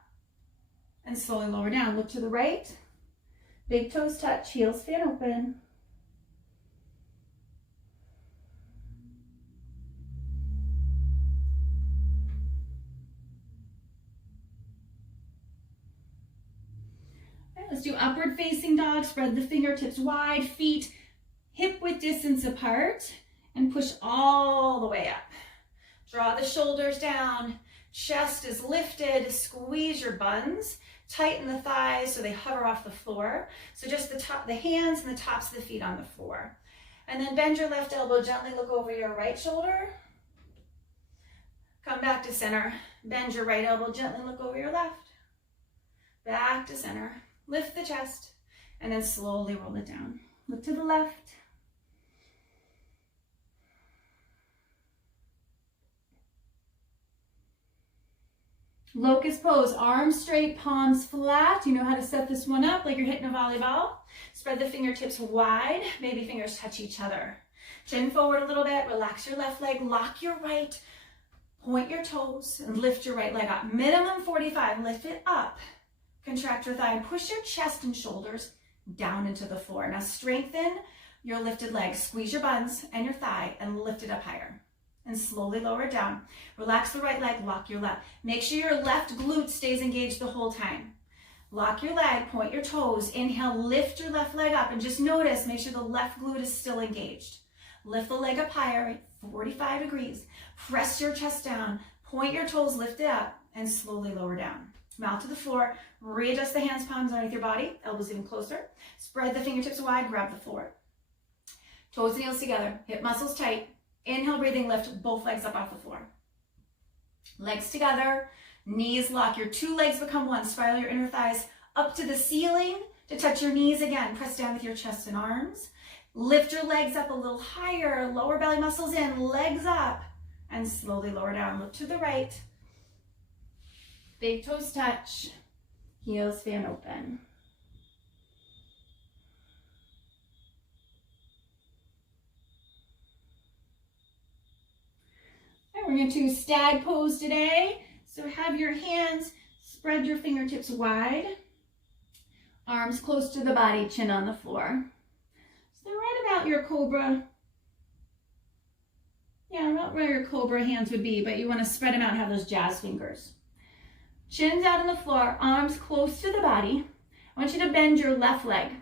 and slowly lower down. Look to the right. Big toes touch, heels fan open. All right, let's do upward facing dog. Spread the fingertips wide, feet hip width distance apart, and push all the way up. Draw the shoulders down, chest is lifted, squeeze your buns, tighten the thighs so they hover off the floor. So just the hands and the tops of the feet on the floor. And then bend your left elbow, gently look over your right shoulder. Come back to center. Bend your right elbow, gently look over your left. Back to center. Lift the chest, and then slowly roll it down. Look to the left. Locust pose, arms straight, palms flat. You know how to set this one up like you're hitting a volleyball. Spread the fingertips wide, baby fingers touch each other. Chin forward a little bit, relax your left leg, lock your right, point your toes, and lift your right leg up. Minimum 45, lift it up. Contract your thigh and push your chest and shoulders down into the floor. Now strengthen your lifted leg. Squeeze your buns and your thigh and lift it up higher. And slowly lower it down. Relax the right leg, lock your left. Make sure your left glute stays engaged the whole time. Lock your leg, point your toes. Inhale, lift your left leg up and just notice, make sure the left glute is still engaged. Lift the leg up higher at 45 degrees. Press your chest down, point your toes, lift it up, and slowly lower down. Mouth to the floor, readjust the hands, palms underneath your body, elbows even closer. Spread the fingertips wide, grab the floor. Toes and heels together, hip muscles tight. Inhale, breathing, lift both legs up off the floor. Legs together, knees lock. Your two legs become one. Spiral your inner thighs up to the ceiling to touch your knees again. Press down with your chest and arms. Lift your legs up a little higher. Lower belly muscles in, legs up, and slowly lower down. Look to the right. Big toes touch. Heels fan open. We're going to do stag pose today. So have your hands, spread your fingertips wide, arms close to the body, chin on the floor. So they're right about your cobra. Yeah, about where your cobra hands would be, but you want to spread them out and have those jazz fingers. Chin's out on the floor, arms close to the body. I want you to bend your left leg.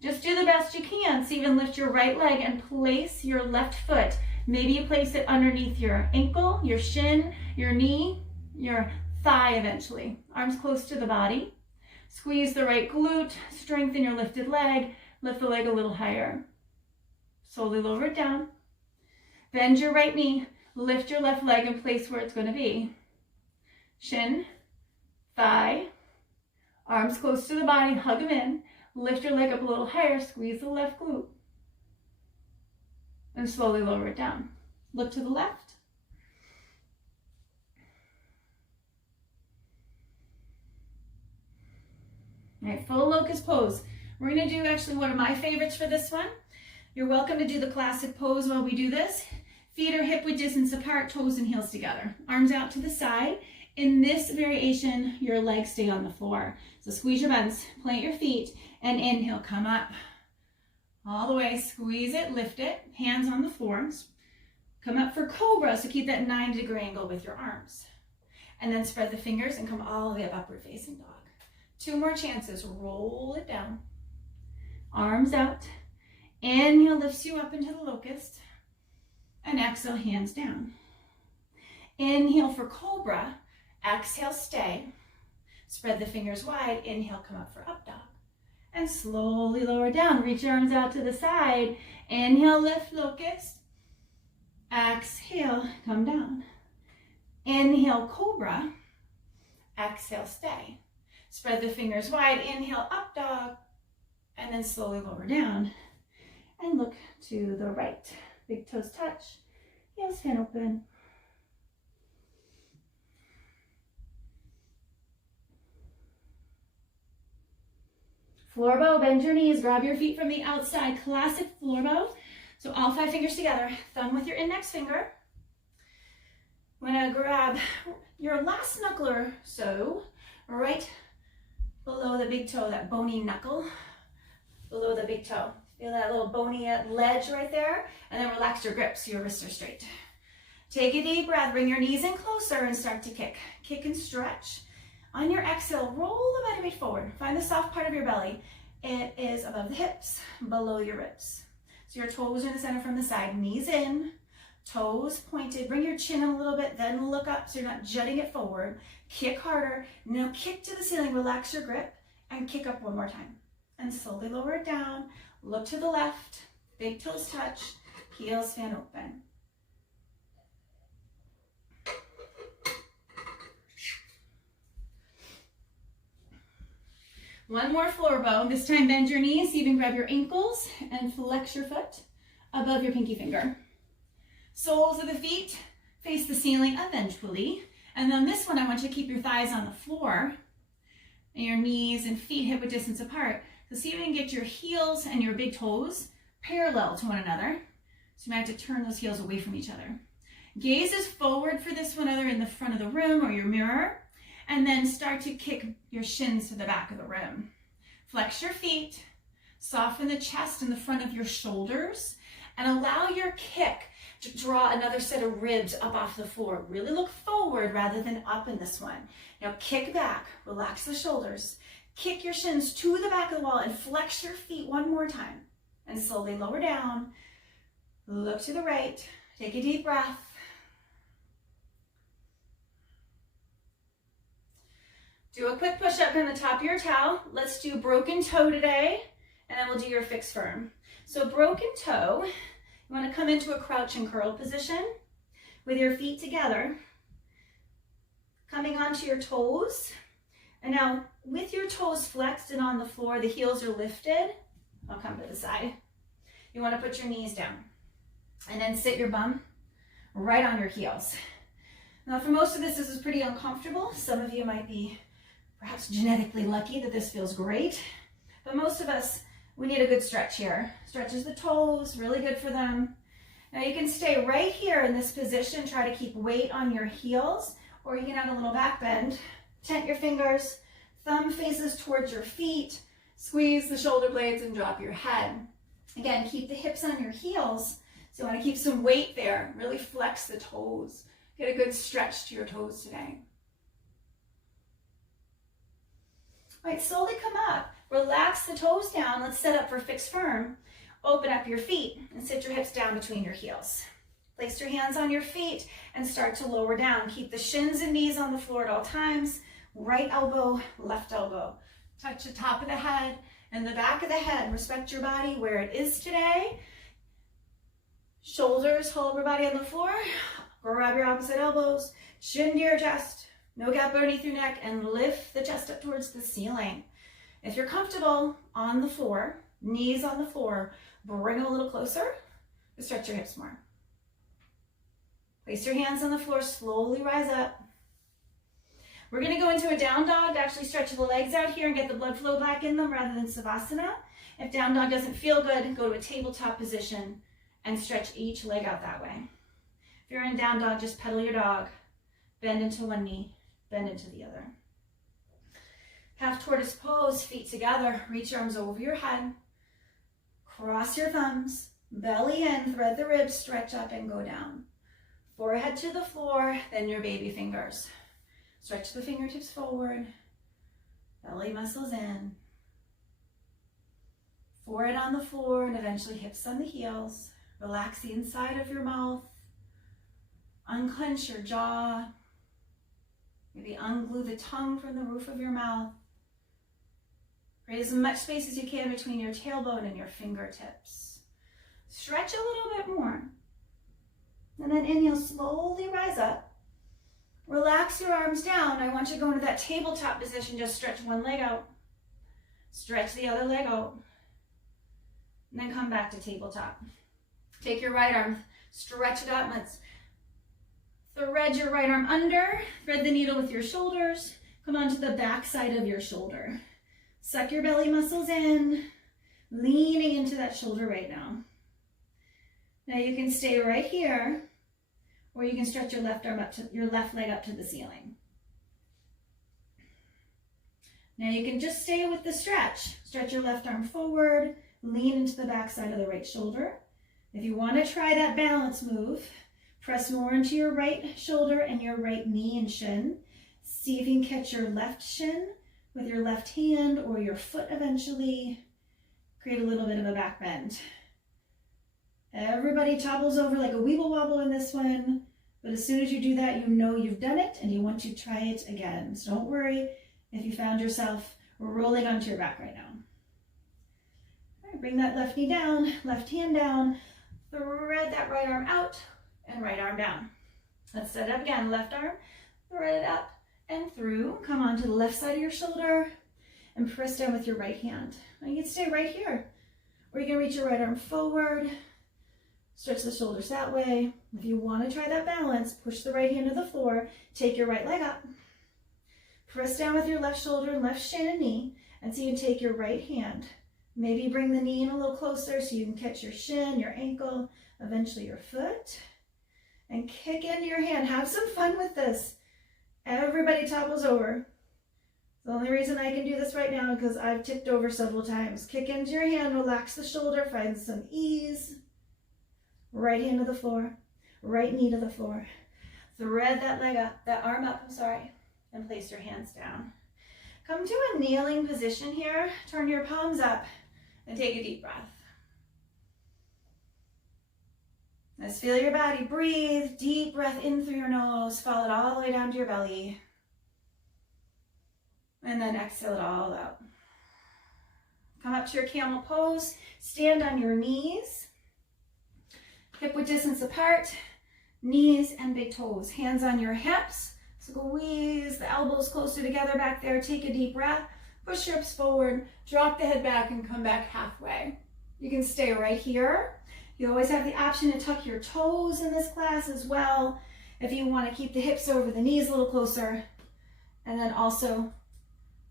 Just do the best you can. So even lift your right leg and place your left foot. Maybe you place it underneath your ankle, your shin, your knee, your thigh eventually. Arms close to the body. Squeeze the right glute, strengthen your lifted leg, lift the leg a little higher. Slowly lower it down. Bend your right knee, lift your left leg and place where it's going to be. Shin, thigh, arms close to the body, hug them in. Lift your leg up a little higher, squeeze the left glute. And slowly lower it down. Look to the left. All right, full locust pose. We're going to do actually one of my favorites for this one. You're welcome to do the classic pose while we do this. Feet are hip width distance apart, toes and heels together. Arms out to the side. In this variation, your legs stay on the floor. So squeeze your buns, plant your feet, and inhale, come up. All the way, squeeze it, lift it, hands on the floor. Come up for cobra, so keep that 90-degree angle with your arms. And then spread the fingers and come all the way up, upward facing dog. 2 more chances, roll it down. Arms out. Inhale lifts you up into the locust. And exhale, hands down. Inhale for cobra. Exhale, stay. Spread the fingers wide. Inhale, come up for up dog. And slowly lower down. Reach your arms out to the side. Inhale, lift, locust. Exhale, come down. Inhale, cobra. Exhale, stay. Spread the fingers wide. Inhale, up dog. And then slowly lower down. And look to the right. Big toes touch. Heels fan open. Floor bow, bend your knees, grab your feet from the outside. Classic floor bow. So all 5 fingers together, thumb with your index finger. I'm gonna grab your last knuckle or so, right below the big toe, that bony knuckle below the big toe. Feel that little bony ledge right there, and then relax your grip so your wrists are straight. Take a deep breath, bring your knees in closer and start to kick. Kick and stretch. On your exhale, roll the body weight forward. Find the soft part of your belly. It is above the hips, below your ribs. So your toes are in the center from the side, knees in, toes pointed. Bring your chin in a little bit, then look up so you're not jutting it forward. Kick harder. Now kick to the ceiling, relax your grip, and kick up one more time. And slowly lower it down. Look to the left, big toes touch, heels fan open. One more floor bow. This time bend your knees, even grab your ankles and flex your foot above your pinky finger. Soles of the feet face the ceiling eventually. And then this one, I want you to keep your thighs on the floor and your knees and feet hip width distance apart. So see if you can get your heels and your big toes parallel to one another. So you might have to turn those heels away from each other. Gaze is forward for this one, either in the front of the room or your mirror. And then start to kick your shins to the back of the room. Flex your feet, soften the chest and the front of your shoulders, and allow your kick to draw another set of ribs up off the floor. Really look forward rather than up in this one. Now kick back, relax the shoulders, kick your shins to the back of the wall and flex your feet one more time. And slowly lower down, look to the right, take a deep breath. Do a quick push-up on the top of your towel. Let's do broken toe today, and then we'll do your fixed firm. So broken toe, you want to come into a crouch and curl position with your feet together, coming onto your toes. And now with your toes flexed and on the floor, the heels are lifted. I'll come to the side. You want to put your knees down and then sit your bum right on your heels. Now for most of this is pretty uncomfortable. Some of you might be perhaps genetically lucky that this feels great, but most of us, we need a good stretch here. Stretches the toes, really good for them. Now you can stay right here in this position, try to keep weight on your heels, or you can add a little back bend. Tent your fingers, thumb faces towards your feet, squeeze the shoulder blades and drop your head. Again, keep the hips on your heels, so you want to keep some weight there, really flex the toes. Get a good stretch to your toes today. All right, slowly come up. Relax the toes down. Let's set up for fixed firm. Open up your feet and sit your hips down between your heels. Place your hands on your feet and start to lower down. Keep the shins and knees on the floor at all times. Right elbow, left elbow. Touch the top of the head and the back of the head. Respect your body where it is today. Shoulders, hold your body on the floor. Grab your opposite elbows. Shin to your chest. No gap underneath your neck, and lift the chest up towards the ceiling. If you're comfortable on the floor, knees on the floor, bring a little closer to stretch your hips more. Place your hands on the floor, slowly rise up. We're going to go into a down dog to actually stretch the legs out here and get the blood flow back in them rather than savasana. If down dog doesn't feel good, go to a tabletop position and stretch each leg out that way. If you're in down dog, just pedal your dog, bend into one knee, bend into the other. Half tortoise pose, feet together, reach your arms over your head, cross your thumbs, belly in, thread the ribs, stretch up and go down. Forehead to the floor, then your baby fingers. Stretch the fingertips forward, belly muscles in, forehead on the floor, and eventually hips on the heels. Relax the inside of your mouth, unclench your jaw. Maybe unglue the tongue from the roof of your mouth. Create as much space as you can between your tailbone and your fingertips. Stretch a little bit more. And then inhale, slowly rise up. Relax your arms down. I want you to go into that tabletop position. Just stretch one leg out. Stretch the other leg out. And then come back to tabletop. Take your right arm, stretch it out. Let's thread your right arm under, thread the needle with your shoulders, come onto the back side of your shoulder. Suck your belly muscles in, leaning into that shoulder right now. Now you can stay right here, or you can stretch your left arm up to your left leg up to the ceiling. Now you can just stay with the stretch. Stretch your left arm forward, lean into the back side of the right shoulder. If you want to try that balance move, press more into your right shoulder and your right knee and shin. See if you can catch your left shin with your left hand or your foot eventually. Create a little bit of a back bend. Everybody topples over like a weeble wobble in this one, but as soon as you do that, you know you've done it and you want to try it again. So don't worry if you found yourself rolling onto your back right now. All right, bring that left knee down, left hand down, thread that right arm out and right arm down. Let's set it up again, left arm, thread it up and through. Come onto the left side of your shoulder and press down with your right hand. Now you can stay right here, or you can reach your right arm forward, stretch the shoulders that way. If you want to try that balance, push the right hand to the floor, take your right leg up, press down with your left shoulder and left shin and knee, and so you can take your right hand. Maybe bring the knee in a little closer so you can catch your shin, your ankle, eventually your foot, and kick into your hand. Have some fun with this. Everybody topples over. The only reason I can do this right now is because I've tipped over several times. Kick into your hand, relax the shoulder, find some ease. Right hand to the floor, right knee to the floor. Thread that leg up, that arm up, and place your hands down. Come to a kneeling position here. Turn your palms up and take a deep breath. Let's feel your body. Breathe. Deep breath in through your nose. Follow it all the way down to your belly. And then exhale it all out. Come up to your camel pose. Stand on your knees. Hip width distance apart. Knees and big toes. Hands on your hips. Squeeze the elbows closer together back there. Take a deep breath. Push your hips forward. Drop the head back and come back halfway. You can stay right here. You always have the option to tuck your toes in this class as well. If you want to keep the hips over the knees a little closer. And then also,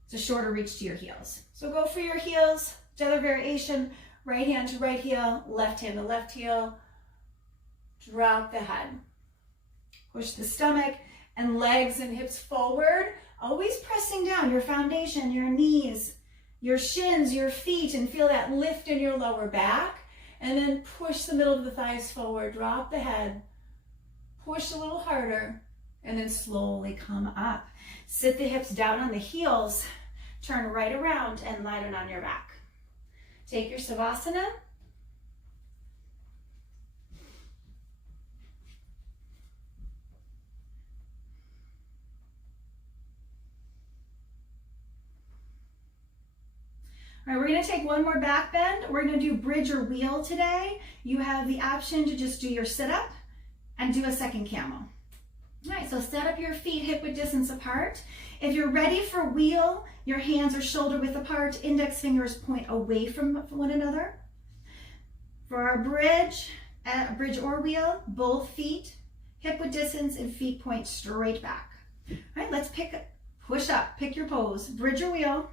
it's a shorter reach to your heels. So go for your heels. The other variation, right hand to right heel, left hand to left heel. Drop the head. Push the stomach and legs and hips forward. Always pressing down your foundation, your knees, your shins, your feet, and feel that lift in your lower back. And then push the middle of the thighs forward. Drop the head. Push a little harder. And then slowly come up. Sit the hips down on the heels. Turn right around and lie down on your back. Take your Savasana. All right, we're going to take one more back bend. We're going to do bridge or wheel today. You have the option to just do your sit-up and do a second camel. All right, so set up your feet hip width distance apart. If you're ready for wheel, your hands are shoulder width apart, index fingers point away from one another. For our bridge or wheel, both feet hip width distance and feet point straight back. All right, let's push up, pick your pose, bridge or wheel.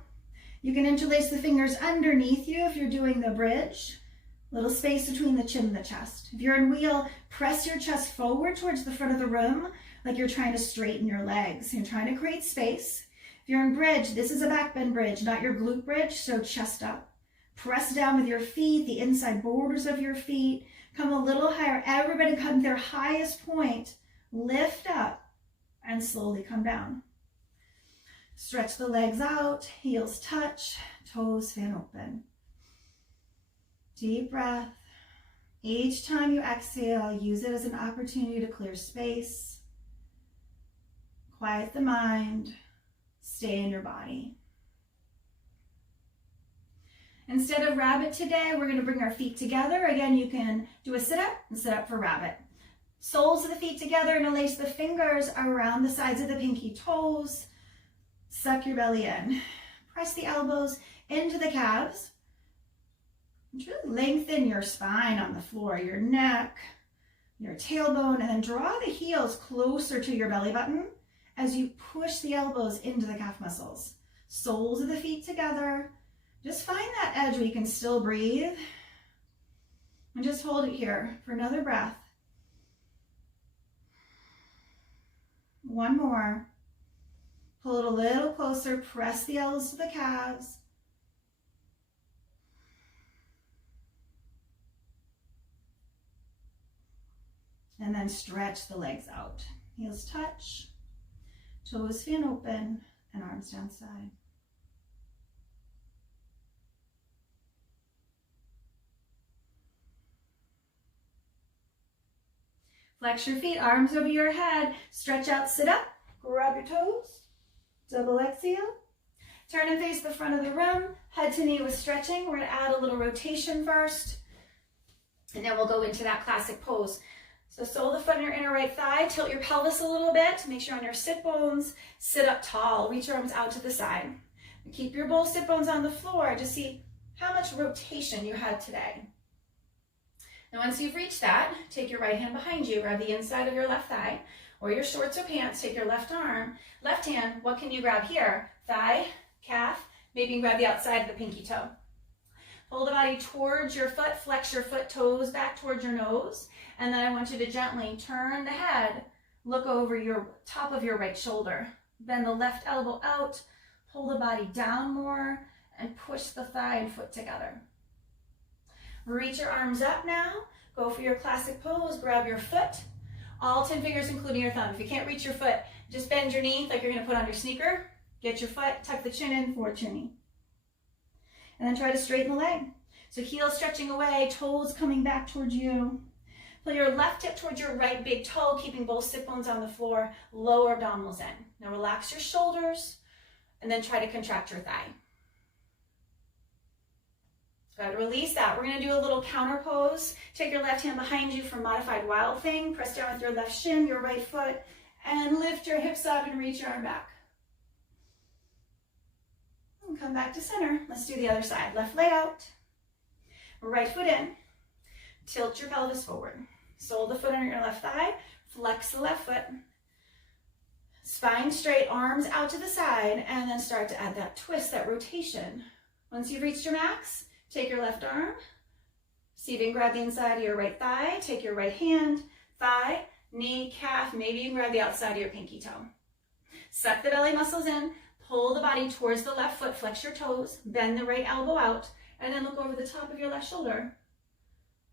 You can interlace the fingers underneath you if you're doing the bridge. Little space between the chin and the chest. If you're in wheel, press your chest forward towards the front of the room like you're trying to straighten your legs. You're trying to create space. If you're in bridge, this is a back bend bridge, not your glute bridge, so chest up. Press down with your feet, the inside borders of your feet. Come a little higher. Everybody come to their highest point. Lift up and slowly come down. Stretch the legs out, heels touch, toes fan open. Deep breath. Each time you exhale, use it as an opportunity to clear space, quiet the mind, stay in your body. Instead of rabbit today, we're going to bring our feet together. Again, you can do a sit-up and sit up for rabbit. Soles of the feet together, interlace the fingers around the sides of the pinky toes. Suck your belly in. Press the elbows into the calves. And really lengthen your spine on the floor, your neck, your tailbone, and then draw the heels closer to your belly button as you push the elbows into the calf muscles. Soles of the feet together. Just find that edge where you can still breathe. And just hold it here for another breath. One more. Pull it a little closer, press the elbows to the calves. And then stretch the legs out. Heels touch, toes fan open, and arms down side. Flex your feet, arms over your head, stretch out, sit up, grab your toes, double exhale. Turn and face the front of the room, head to knee with stretching. We're gonna add a little rotation first, and then we'll go into that classic pose. So sole the foot on your inner right thigh, tilt your pelvis a little bit, make sure on your sit bones, sit up tall, reach your arms out to the side. Keep your both sit bones on the floor to see how much rotation you had today. And once you've reached that, take your right hand behind you, grab the inside of your left thigh, or your shorts or pants, take your left arm, left hand, what can you grab here? Thigh, calf, maybe you can grab the outside of the pinky toe. Pull the body towards your foot, flex your foot, toes back towards your nose, and then I want you to gently turn the head, look over your top of your right shoulder. Bend the left elbow out, pull the body down more, and push the thigh and foot together. Reach your arms up now, go for your classic pose, grab your foot, all 10 fingers including your thumb. If you can't reach your foot, just bend your knee like you're gonna put on your sneaker, get your foot, tuck the chin in, forward your knee. And then try to straighten the leg. So heels stretching away, toes coming back towards you. Pull your left hip towards your right big toe, keeping both sit bones on the floor, lower abdominals in. Now relax your shoulders, and then try to contract your thigh. Good, release that. We're gonna do a little counter pose. Take your left hand behind you for modified wild thing. Press down with your left shin, your right foot, and lift your hips up and reach your arm back. And come back to center. Let's do the other side. Left leg out, right foot in. Tilt your pelvis forward. Sole the foot under your left thigh, flex the left foot. Spine straight, arms out to the side, and then start to add that twist, that rotation. Once you've reached your max, take your left arm, see if you can grab the inside of your right thigh, take your right hand, thigh, knee, calf, maybe you can grab the outside of your pinky toe. Suck the belly muscles in, pull the body towards the left foot, flex your toes, bend the right elbow out, and then look over the top of your left shoulder.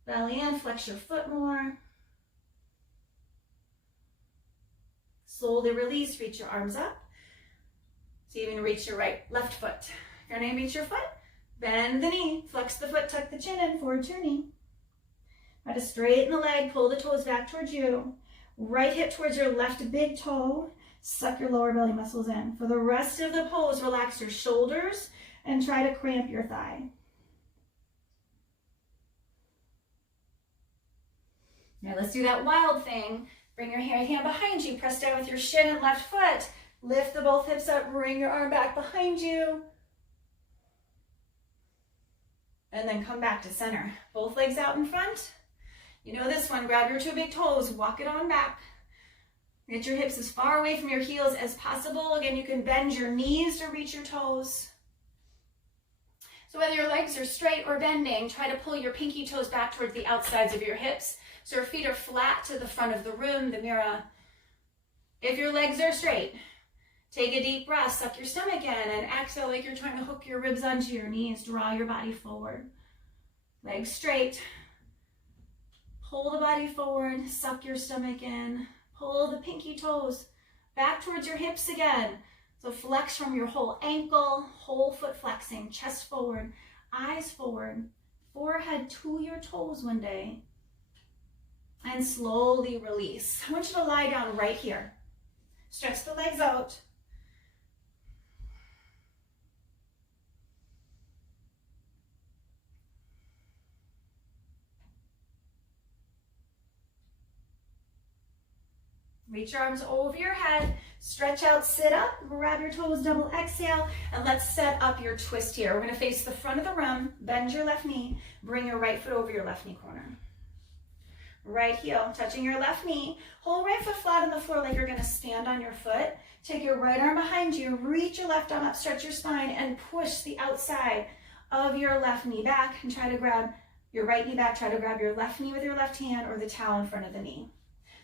Belly in, flex your foot more. Slowly release, reach your arms up. See if you can reach your left foot. If you're going to reach your foot, bend the knee, flex the foot, tuck the chin in, forward your knee. Try to straighten the leg, pull the toes back towards you. Right hip towards your left big toe. Suck your lower belly muscles in. For the rest of the pose, relax your shoulders and try to cramp your thigh. Now let's do that wild thing. Bring your right hand behind you, press down with your shin and left foot. Lift the both hips up, bring your arm back behind you. And then come back to center. Both legs out in front. You know this one, grab your two big toes, walk it on back. Get your hips as far away from your heels as possible. Again, you can bend your knees to reach your toes. So whether your legs are straight or bending, try to pull your pinky toes back towards the outsides of your hips. So your feet are flat to the front of the room, the mirror. If your legs are straight, take a deep breath, suck your stomach in, and exhale like you're trying to hook your ribs onto your knees. Draw your body forward. Legs straight. Pull the body forward, suck your stomach in. Pull the pinky toes back towards your hips again. So flex from your whole ankle, whole foot flexing, chest forward, eyes forward, forehead to your toes one day. And slowly release. I want you to lie down right here. Stretch the legs out. Reach your arms over your head, stretch out, sit up, grab your toes, double exhale, and let's set up your twist here. We're gonna face the front of the room, bend your left knee, bring your right foot over your left knee corner. Right heel touching your left knee, hold right foot flat on the floor like you're gonna stand on your foot. Take your right arm behind you, reach your left arm up, stretch your spine, and push the outside of your left knee back, and try to grab your right knee back, try to grab your left knee with your left hand or the towel in front of the knee.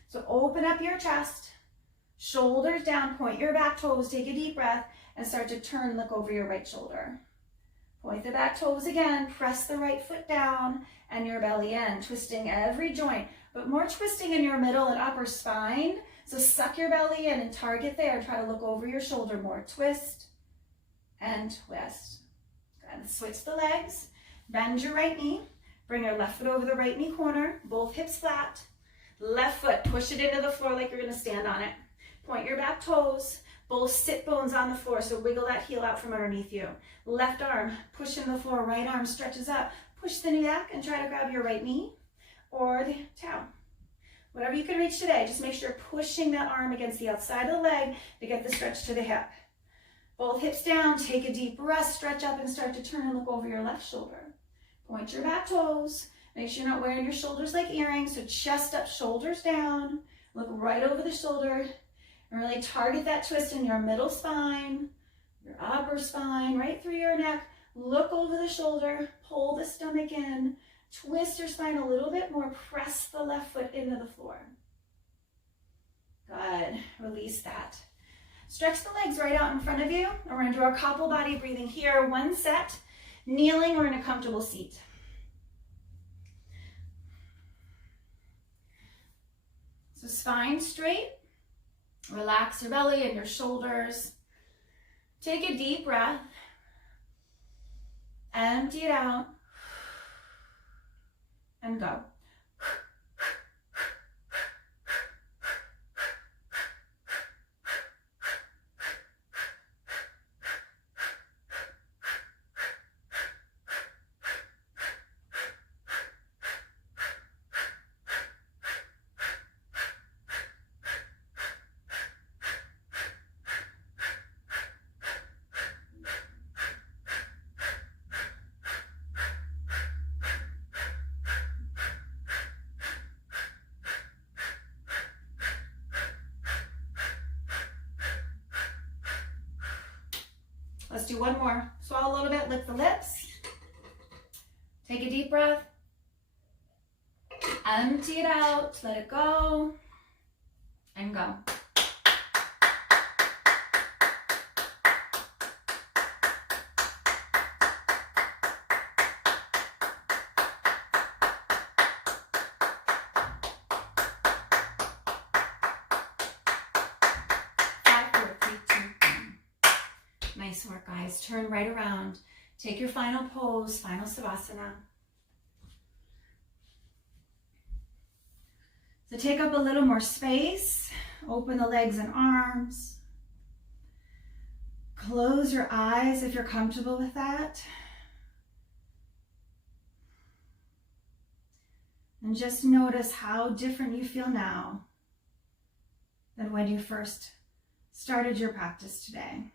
So open up your chest, Shoulders down, point your back toes, take a deep breath, and start to turn and look over your right shoulder. Point the back toes again, press the right foot down and your belly in, twisting every joint, but more twisting in your middle and upper spine. So suck your belly in and target there. Try to look over your shoulder more. Twist and twist. Good. Switch the legs. Bend your right knee. Bring your left foot over the right knee corner. Both hips flat. Left foot, push it into the floor like you're going to stand on it. Point your back toes. Both sit bones on the floor, so wiggle that heel out from underneath you. Left arm, push in the floor. Right arm stretches up. Push the knee back and try to grab your right knee or the towel. Whatever you can reach today, just make sure you're pushing that arm against the outside of the leg to get the stretch to the hip. Both hips down, take a deep breath, stretch up and start to turn and look over your left shoulder. Point your back toes. Make sure you're not wearing your shoulders like earrings, so chest up, shoulders down. Look right over the shoulder and really target that twist in your middle spine, your upper spine, right through your neck. Look over the shoulder, pull the stomach in. Twist your spine a little bit more. Press the left foot into the floor. Good. Release that. Stretch the legs right out in front of you. We're going to do our couple body breathing here. One set, kneeling or in a comfortable seat. So spine straight. Relax your belly and your shoulders. Take a deep breath. Empty it out. And go. Let's do one more. Swallow a little bit, lick the lips. Take a deep breath. Empty it out, let it go, and go. Nice work, guys. Turn right around. Take your final pose, final Savasana. So take up a little more space. Open the legs and arms. Close your eyes if you're comfortable with that. And just notice how different you feel now than when you first started your practice today.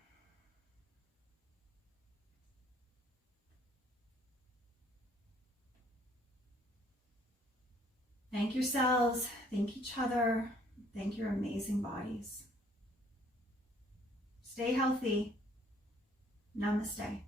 Thank yourselves, thank each other, thank your amazing bodies. Stay healthy. Namaste.